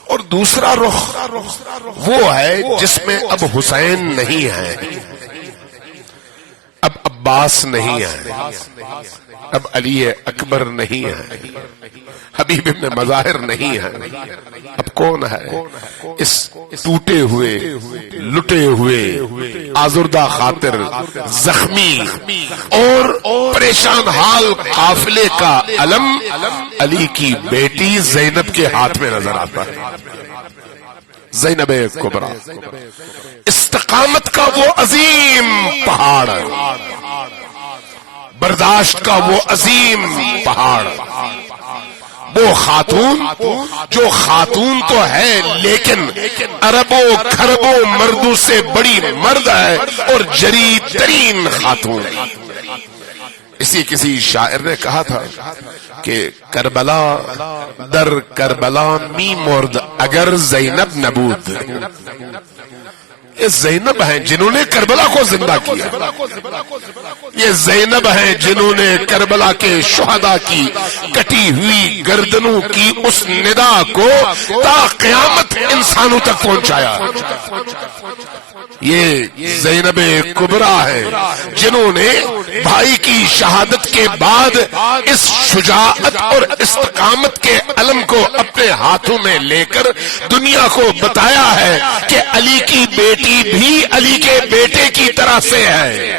اور دوسرا رخ وہ ہے جس میں اب حسین نہیں ہے، اب عباس نہیں ہے، اب علی اکبر نہیں ہے، حبیب ابن مظاہر نہیں ہے. اب کون ہے؟ اس ٹوٹے ہوئے، لٹے ہوئے، آزردہ خاطر، زخمی اور پریشان حال قافلے کا علم علی کی بیٹی زینب کے ہاتھ میں نظر آتا ہے. زینب کبریٰ، استقامت کا وہ عظیم پہاڑ، برداشت کا وہ عظیم پہاڑ، وہ خاتون جو خاتون تو ہے لیکن اربوں کھربوں مردوں سے بڑی مرد ہے اور جری ترین خاتون. اسی کسی شاعر نے کہا تھا کہ کربلا در کربلا می مرد اگر زینب نبود. یہ زینب ہیں جنہوں نے کربلا کو زندہ کیا، یہ زینب ہیں جنہوں نے کربلا کے شہداء کی کٹی ہوئی گردنوں کی اس ندا کو تا قیامت انسانوں تک پہنچایا۔ یہ زینب کبریٰ ہے جنہوں نے بھائی کی شہادت کے بعد اس شجاعت اور استقامت کے علم کو اپنے ہاتھوں میں لے کر دنیا کو بتایا ہے کہ علی کی بیٹی بھی علی کے بیٹے کی طرح سے ہے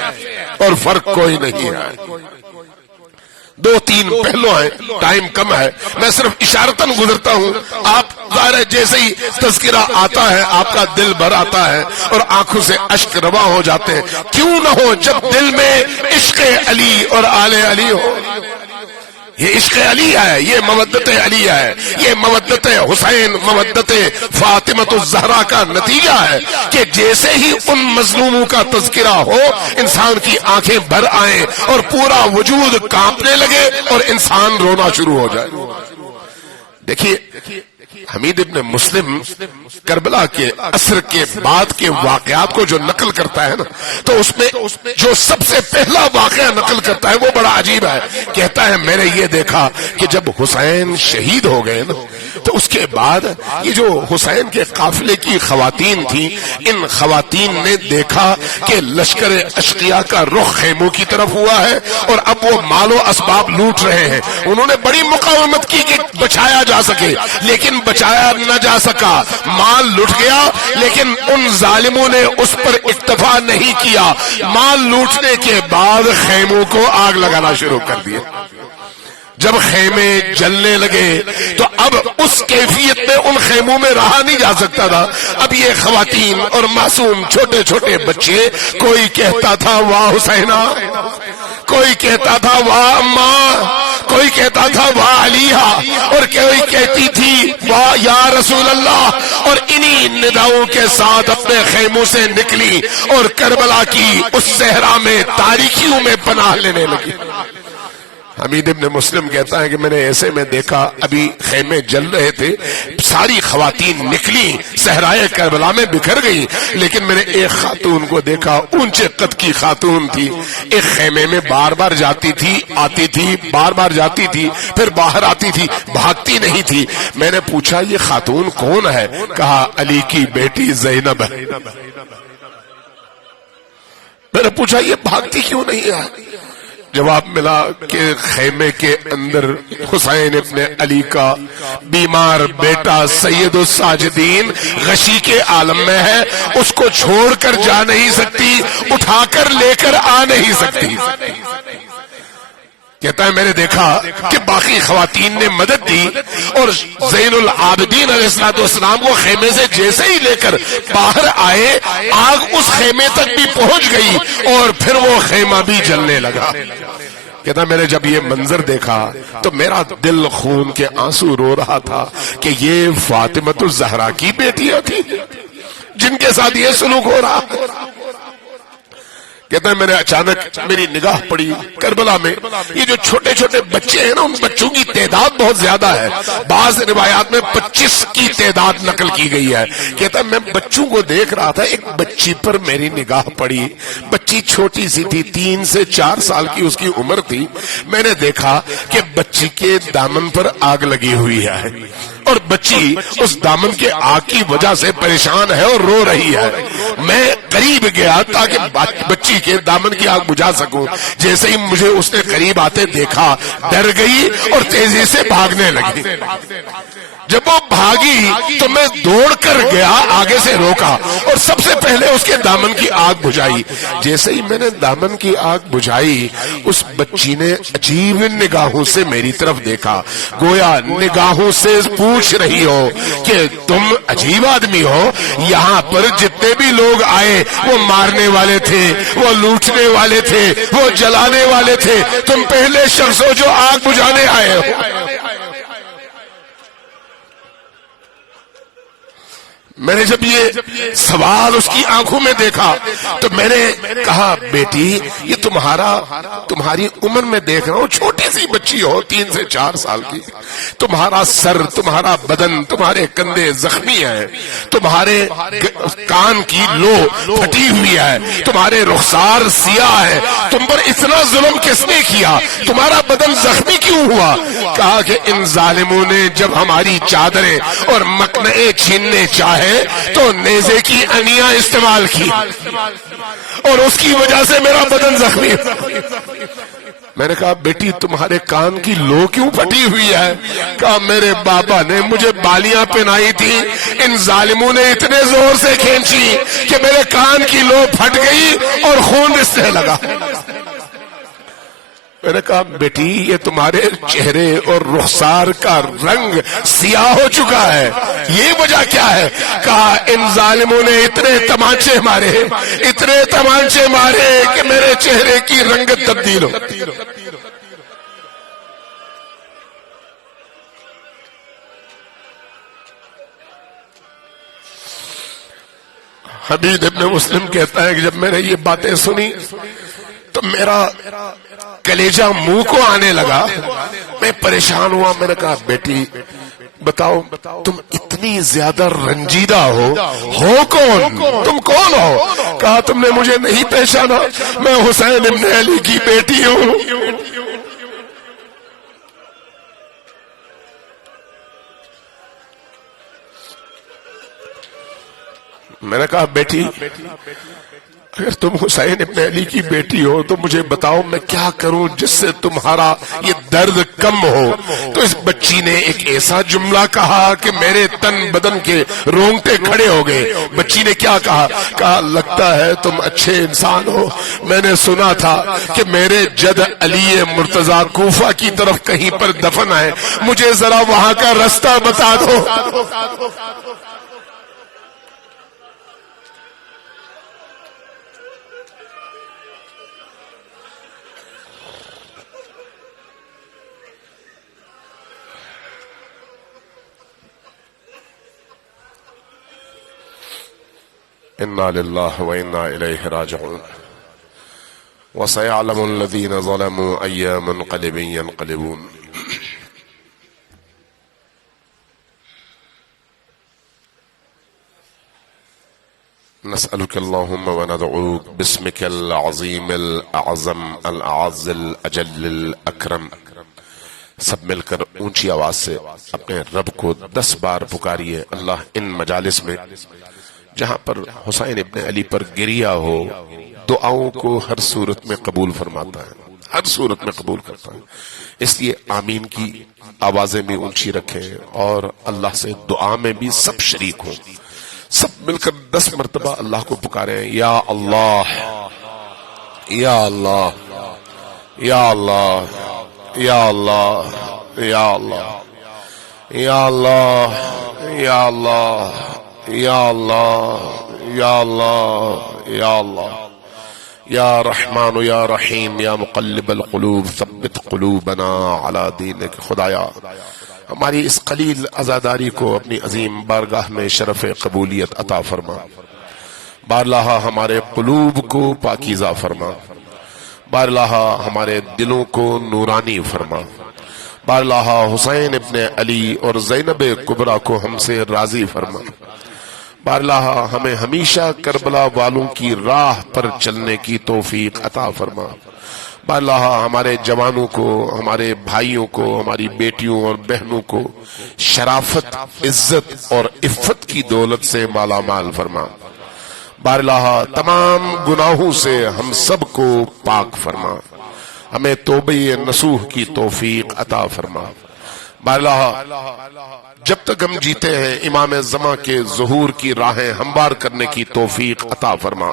اور فرق کوئی نہیں ہے۔ دو تین پہلو ہیں، ٹائم کم ہے، میں صرف اشارتاً گزرتا ہوں۔ آپ ظاہر ہے جیسے ہی تذکرہ آتا ہے آپ کا دل بھر آتا ہے اور آنکھوں سے اشک رواں ہو جاتے ہیں۔ کیوں نہ ہو جب دل میں عشق علی اور آل علی ہو۔ یہ عشق علی ہے، یہ مودت علی ہے، یہ مودت حسین، مودت فاطمۃ الزہرا کا نتیجہ ہے کہ جیسے ہی ان مظلوموں کا تذکرہ ہو انسان کی آنکھیں بھر آئیں اور پورا وجود کانپنے لگے اور انسان رونا شروع ہو جائے۔ دیکھیے حمید ابن مسلم کربلا کے عصر کے بعد کے واقعات کو جو نقل کرتا ہے نا، تو اس میں جو سب سے پہلا واقعہ نقل کرتا ہے وہ بڑا عجیب ہے۔ کہتا ہے میں نے یہ دیکھا کہ جب حسین شہید ہو گئے نا تو اس کے بعد یہ جو حسین کے قافلے کی خواتین تھیں، ان خواتین نے دیکھا کہ لشکر اشقیاء کا رخ خیموں کی طرف ہوا ہے اور اب وہ مال و اسباب لوٹ رہے ہیں۔ انہوں نے بڑی مقاومت کی کہ بچایا جا سکے، لیکن بچایا نہ جا سکا، مال لٹ گیا، لیکن ان ظالموں نے اس پر اکتفا نہیں کیا، مال لوٹنے کے بعد خیموں کو آگ لگانا شروع کر دیا۔ جب خیمے جلنے لگے تو اب اس کیفیت میں ان خیموں میں رہا نہیں جا سکتا تھا۔ اب یہ خواتین اور معصوم چھوٹے چھوٹے بچے، کوئی کہتا تھا واہ حسینہ، کوئی کہتا تھا واہ اماں، کوئی کہتا تھا واہ علیہ، اور کوئی کہتی تھی واہ یا رسول اللہ، اور انہی نداؤں کے ساتھ اپنے خیموں سے نکلی اور کربلا کی اس صحرا میں تاریکیوں میں پناہ لینے لگی۔ حمید ابن مسلم کہتا ہے کہ میں نے ایسے میں دیکھا ابھی خیمے جل رہے تھے، ساری خواتین نکلی صحرائے کربلا میں بکھر گئی، لیکن میں نے ایک خاتون کو دیکھا، اونچے قد کی خاتون تھی، ایک خیمے میں بار بار جاتی تھی، آتی تھی، بار بار جاتی تھی، پھر باہر آتی تھی، بھاگتی نہیں تھی۔ میں نے پوچھا یہ خاتون کون ہے؟ کہا علی کی بیٹی زینب ہے۔ میں نے پوچھا یہ بھاگتی کیوں نہیں ہے؟ جواب ملا کہ خیمے کے اندر حسین ابن علی کا بیمار بیٹا سید الساجدین غشی کے عالم میں ہے، اس کو چھوڑ کر جا نہیں سکتی، اٹھا کر لے کر آ نہیں سکتی۔ کہتا ہے میں نے دیکھا کہ باقی خواتین نے مدد دی اور زین العابدین علیہ السلام کو خیمے سے جیسے ہی لے کر باہر آئے، آگ اس خیمے تک بھی پہنچ گئی اور پھر وہ خیمہ بھی جلنے لگا۔ کہتا میں نے جب یہ منظر دیکھا تو میرا دل خون کے آنسو رو رہا تھا کہ یہ فاطمۃ الزہرا کی بیٹیاں تھی جن کے ساتھ یہ سلوک ہو رہا۔ کہتا ہے میں نے اچانک میری نگاہ پڑی کربلا میں، یہ جو چھوٹے چھوٹے بچے ہیں نا ان بچوں کی تعداد بہت زیادہ ہے، بعض روایات میں 25 کی تعداد نقل کی گئی ہے۔ کہتا ہے میں بچوں کو دیکھ رہا تھا، ایک بچی پر میری نگاہ پڑی، بچی چھوٹی سی تھی، 3 سے 4 سال کی اس کی عمر تھی۔ میں نے دیکھا کہ بچی کے دامن پر آگ لگی ہوئی ہے اور بچی اس دامن کے آگ کی وجہ سے پریشان ہے اور رو رہی ہے۔ میں قریب گیا تاکہ بچی کے دامن کی آگ بجھا سکوں، جیسے ہی مجھے اس نے قریب آتے دیکھا ڈر گئی اور تیزی سے بھاگنے لگی۔ جب وہ بھاگی تو میں دوڑ کر گیا، آگے سے روکا اور سب سے پہلے اس کے دامن کی آگ بجھائی۔ جیسے ہی میں نے دامن کی آگ بجھائی اس بچی نے عجیب نگاہوں سے میری طرف دیکھا، گویا نگاہوں سے پوچھ رہی ہو کہ تم عجیب آدمی ہو، یہاں پر جتنے بھی لوگ آئے وہ مارنے والے تھے، وہ لوٹنے والے تھے، وہ جلانے والے تھے، تم پہلے شخص ہو جو آگ بجھانے آئے ہو۔ میں نے جب یہ سوال اس کی آنکھوں میں دیکھا تو میں نے کہا بیٹی یہ تمہاری عمر میں دیکھ رہا ہوں، چھوٹی سی بچی ہو 3 سے 4 سال کی، تمہارا سر، تمہارا بدن، تمہارے کندھے زخمی ہیں، تمہارے کان کی لو پھٹی ہوئی ہے، تمہارے رخسار سیاہ ہے، تم پر اتنا ظلم کس نے کیا، تمہارا بدن زخمی کیوں ہوا؟ کہا کہ ان ظالموں نے جب ہماری چادریں اور مقنعے چھیننے چاہے تو نیزے کی انیاں استعمال کی اور اس کی وجہ سے میرا بدن زخمی ہے۔ میں نے کہا بیٹی تمہارے کان کی لو کیوں پھٹی ہوئی ہے؟ کہا میرے بابا نے مجھے بالیاں پہنائی تھی، ان ظالموں نے اتنے زور سے کھینچی کہ میرے کان کی لو پھٹ گئی اور خون رسنے لگا۔ میں نے کہا بیٹی یہ تمہارے چہرے اور رخسار کا رنگ سیاہ ہو چکا ہے، یہ وجہ کیا ہے؟ کہا ان ظالموں نے اتنے تمانچے مارے کہ میرے چہرے کی رنگت تبدیل ہو۔ حبیب ابن مسلم کہتا ہے کہ جب میں نے یہ باتیں سنی تو میرا کلیجہ منہ کو آنے لگا، میں پریشان ہوا۔ میں نے کہا بیٹی بتاؤ تم اتنی زیادہ رنجیدہ ہو کون؟ تم کون ہو؟ کہا تم نے مجھے نہیں پہچانا، میں حسین ابن علی کی بیٹی ہوں۔ میں نے کہا بیٹی اگر تم حسین ابن علی کی بیٹی ہو تو مجھے بتاؤ میں کیا کروں جس سے تمہارا یہ درد کم ہو؟ تو اس بچی نے ایک ایسا جملہ کہا کہ میرے تن بدن کے رونگٹے کھڑے ہو گئے۔ بچی نے کیا کہا؟ کہا لگتا ہے تم اچھے انسان ہو، میں نے سنا تھا کہ میرے جد علی مرتضیٰ کوفہ کی طرف کہیں پر دفن ہے، مجھے ذرا وہاں کا رستہ بتا دو۔ انا للہ وانا الیہ راجعون وسيعلم الذين ظلموا اي منقلب ينقلبون۔ نسألك اللهم وندعوك باسمك العظيم الأعظم الأعز الأجل الأكرم۔ سب مل کر اونچی آواز سے اپنے رب کو 10 بار پکاریے۔ اللہ ان مجالس میں جہاں پر حسین ابن علی پر گریہ ہو دعاؤں کو ہر صورت میں قبول فرماتا ہے، ہر صورت میں قبول کرتا ہے، اس لیے آمین کی آوازیں بھی اونچی رکھیں اور اللہ سے دعا میں بھی سب شریک ہوں۔ سب مل کر 10 مرتبہ اللہ کو پکاریں، یا اللہ یا اللہ یا اللہ یا اللہ یا اللہ یا اللہ یا اللہ یا اللہ یا اللہ یا اللہ یا رحمان یا رحیم یا مقلب القلوب ثبت قلوبنا علی دینک۔ خدایا ہماری اس قلیل عزاداری کو اپنی عظیم بارگاہ میں شرف قبولیت عطا فرما۔ بارلاہا ہمارے قلوب کو پاکیزہ فرما، بارلاہا ہمارے دلوں کو نورانی فرما، بارلاہا حسین ابن علی اور زینب کبریٰ کو ہم سے راضی فرما، بارلاہا ہمیں ہمیشہ کربلا والوں کی راہ پر چلنے کی توفیق عطا فرما۔ بارلاہا ہمارے جوانوں کو، ہمارے بھائیوں کو، ہماری بیٹیوں اور بہنوں کو شرافت، عزت اور عفت کی دولت سے مالا مال فرما۔ بارلاہا تمام گناہوں سے ہم سب کو پاک فرما، ہمیں توبہ نصوح کی توفیق عطا فرما۔ بارلاہا جب تک ہم جیتے ہیں امام زمان کے ظہور کی راہیں ہموار کرنے کی توفیق عطا فرما۔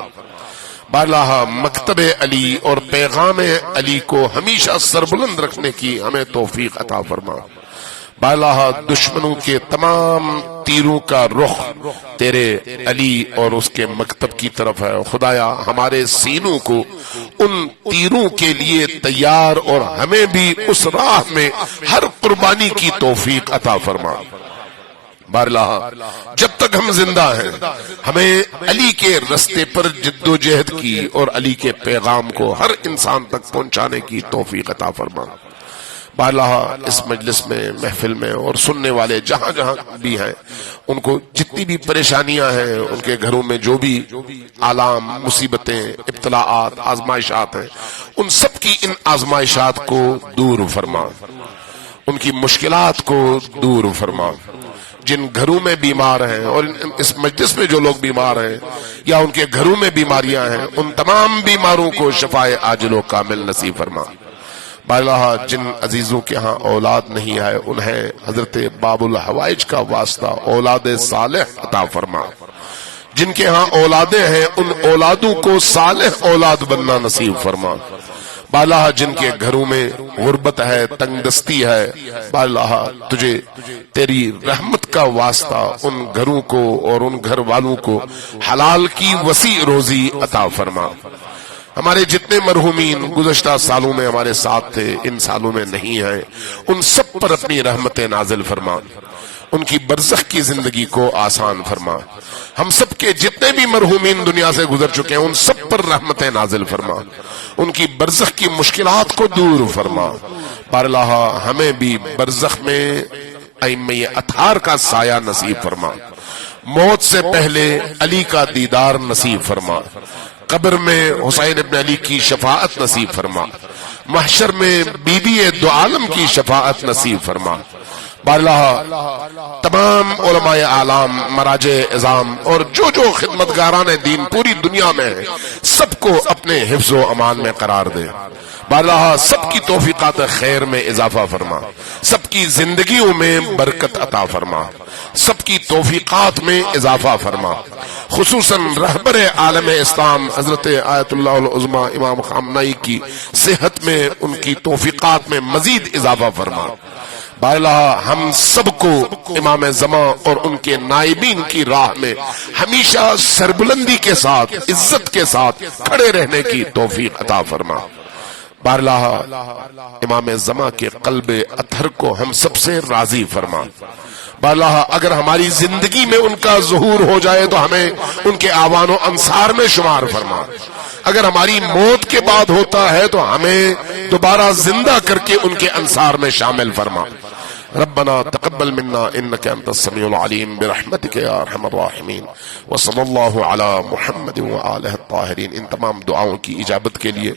بارلاہا مکتب علی اور پیغام علی کو ہمیشہ سربلند رکھنے کی ہمیں توفیق عطا فرما۔ بارلاہا دشمنوں کے تمام تیروں کا رخ تیرے علی اور اس کے مکتب کی طرف ہے۔ خدایا ہمارے سینوں کو ان تیروں کے لیے تیار اور ہمیں بھی اس راہ میں ہر قربانی کی توفیق عطا فرما۔ بارہا جب تک ہم زندہ ہیں ہمیں علی کے رستے پر جد و جہد کی اور علی کے پیغام کو ہر انسان تک پہنچانے کی توفیق عطا فرما۔ بارہا اس مجلس میں، محفل میں اور سننے والے جہاں جہاں بھی ہیں، ان کو جتنی بھی پریشانیاں ہیں، ان کے گھروں میں جو بھی آلام، مصیبتیں، ابتلاءات، آزمائشات ہیں، ان سب کی ان آزمائشات کو دور فرما، ان کی مشکلات کو دور فرما۔ جن گھروں میں بیمار ہیں اور اس مجلس میں جو لوگ بیمار ہیں یا ان کے گھروں میں بیماریاں ہیں، ان تمام بیماروں کو شفائے عاجل و کامل نصیب فرما۔ بارہا جن عزیزوں کے ہاں اولاد نہیں ہے، انہیں حضرت باب الحوائج کا واسطہ اولاد صالح عطا فرما۔ جن کے ہاں اولادیں ہیں، ان اولادوں کو صالح اولاد بننا نصیب فرما۔ بارہا جن کے گھروں میں غربت ہے، تنگ دستی ہے، بارہا تجھے تیری رحمت کا واسطہ ان گھروں کو اور ان گھر والوں کو حلال کی وسیع روزی عطا فرما۔ ہمارے جتنے مرحومین گزشتہ سالوں میں ہمارے ساتھ تھے، ان سالوں میں نہیں ہیں، ان سب پر اپنی رحمت نازل فرما، ان کی برزخ کی زندگی کو آسان فرما۔ ہم سب کے جتنے بھی مرحومین دنیا سے گزر چکے ہیں، ان سب پر رحمت نازل فرما، ان کی برزخ کی مشکلات کو دور فرما۔ بارہا ہمیں بھی برزخ میں ائمہ اطہار کا سایہ نصیب فرما، موت سے پہلے علی کا دیدار نصیب فرما، قبر میں حسین ابن علی کی شفاعت نصیب فرما، محشر میں بی بی دو عالم کی شفاعت نصیب فرما۔ بارہا تمام علماء اعلام، مراجع اعظام اور جو جو خدمتگاران دین پوری دنیا میں ہیں، سب کو اپنے حفظ و امان میں قرار دے۔ بارہا سب کی توفیقات خیر میں اضافہ فرما، سب کی زندگیوں میں برکت عطا فرما، سب کی توفیقات میں اضافہ فرما، خصوصاً رہبر عالم اسلام حضرت آیت اللہ العظمی امام خامنہئی کی صحت میں، ان کی توفیقات میں مزید اضافہ فرما۔ بارہا ہم سب کو امام زمان اور ان کے نائبین کی راہ میں ہمیشہ سربلندی کے ساتھ، عزت کے ساتھ کھڑے رہنے کی توفیق عطا فرما۔ بارہا امام زمان کے قلب اطہر کو ہم سب سے راضی فرما۔ بارہا اگر ہماری زندگی میں ان کا ظہور ہو جائے تو ہمیں ان کے آوان و انصار میں شمار فرما، اگر ہماری موت کے بعد ہوتا ہے تو ہمیں دوبارہ زندہ کر کے ان کے انصار میں شامل فرما۔ ربنا تقبل منا انك انت السميع العليم برحمتك يا ارحم الراحمين وصلى الله على محمد وآلہ الطاہرین۔ ان تمام دعاؤں کی اجابت کے لیے،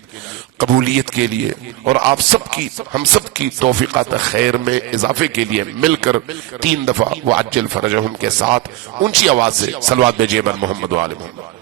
قبولیت کے لیے اور آپ سب کی، ہم سب کی توفیقات خیر میں اضافے کے لیے مل کر 3 دفعہ وعجل فرجہم کے ساتھ اونچی آواز سے صلوات بھیجیے بر محمد و آل محمد۔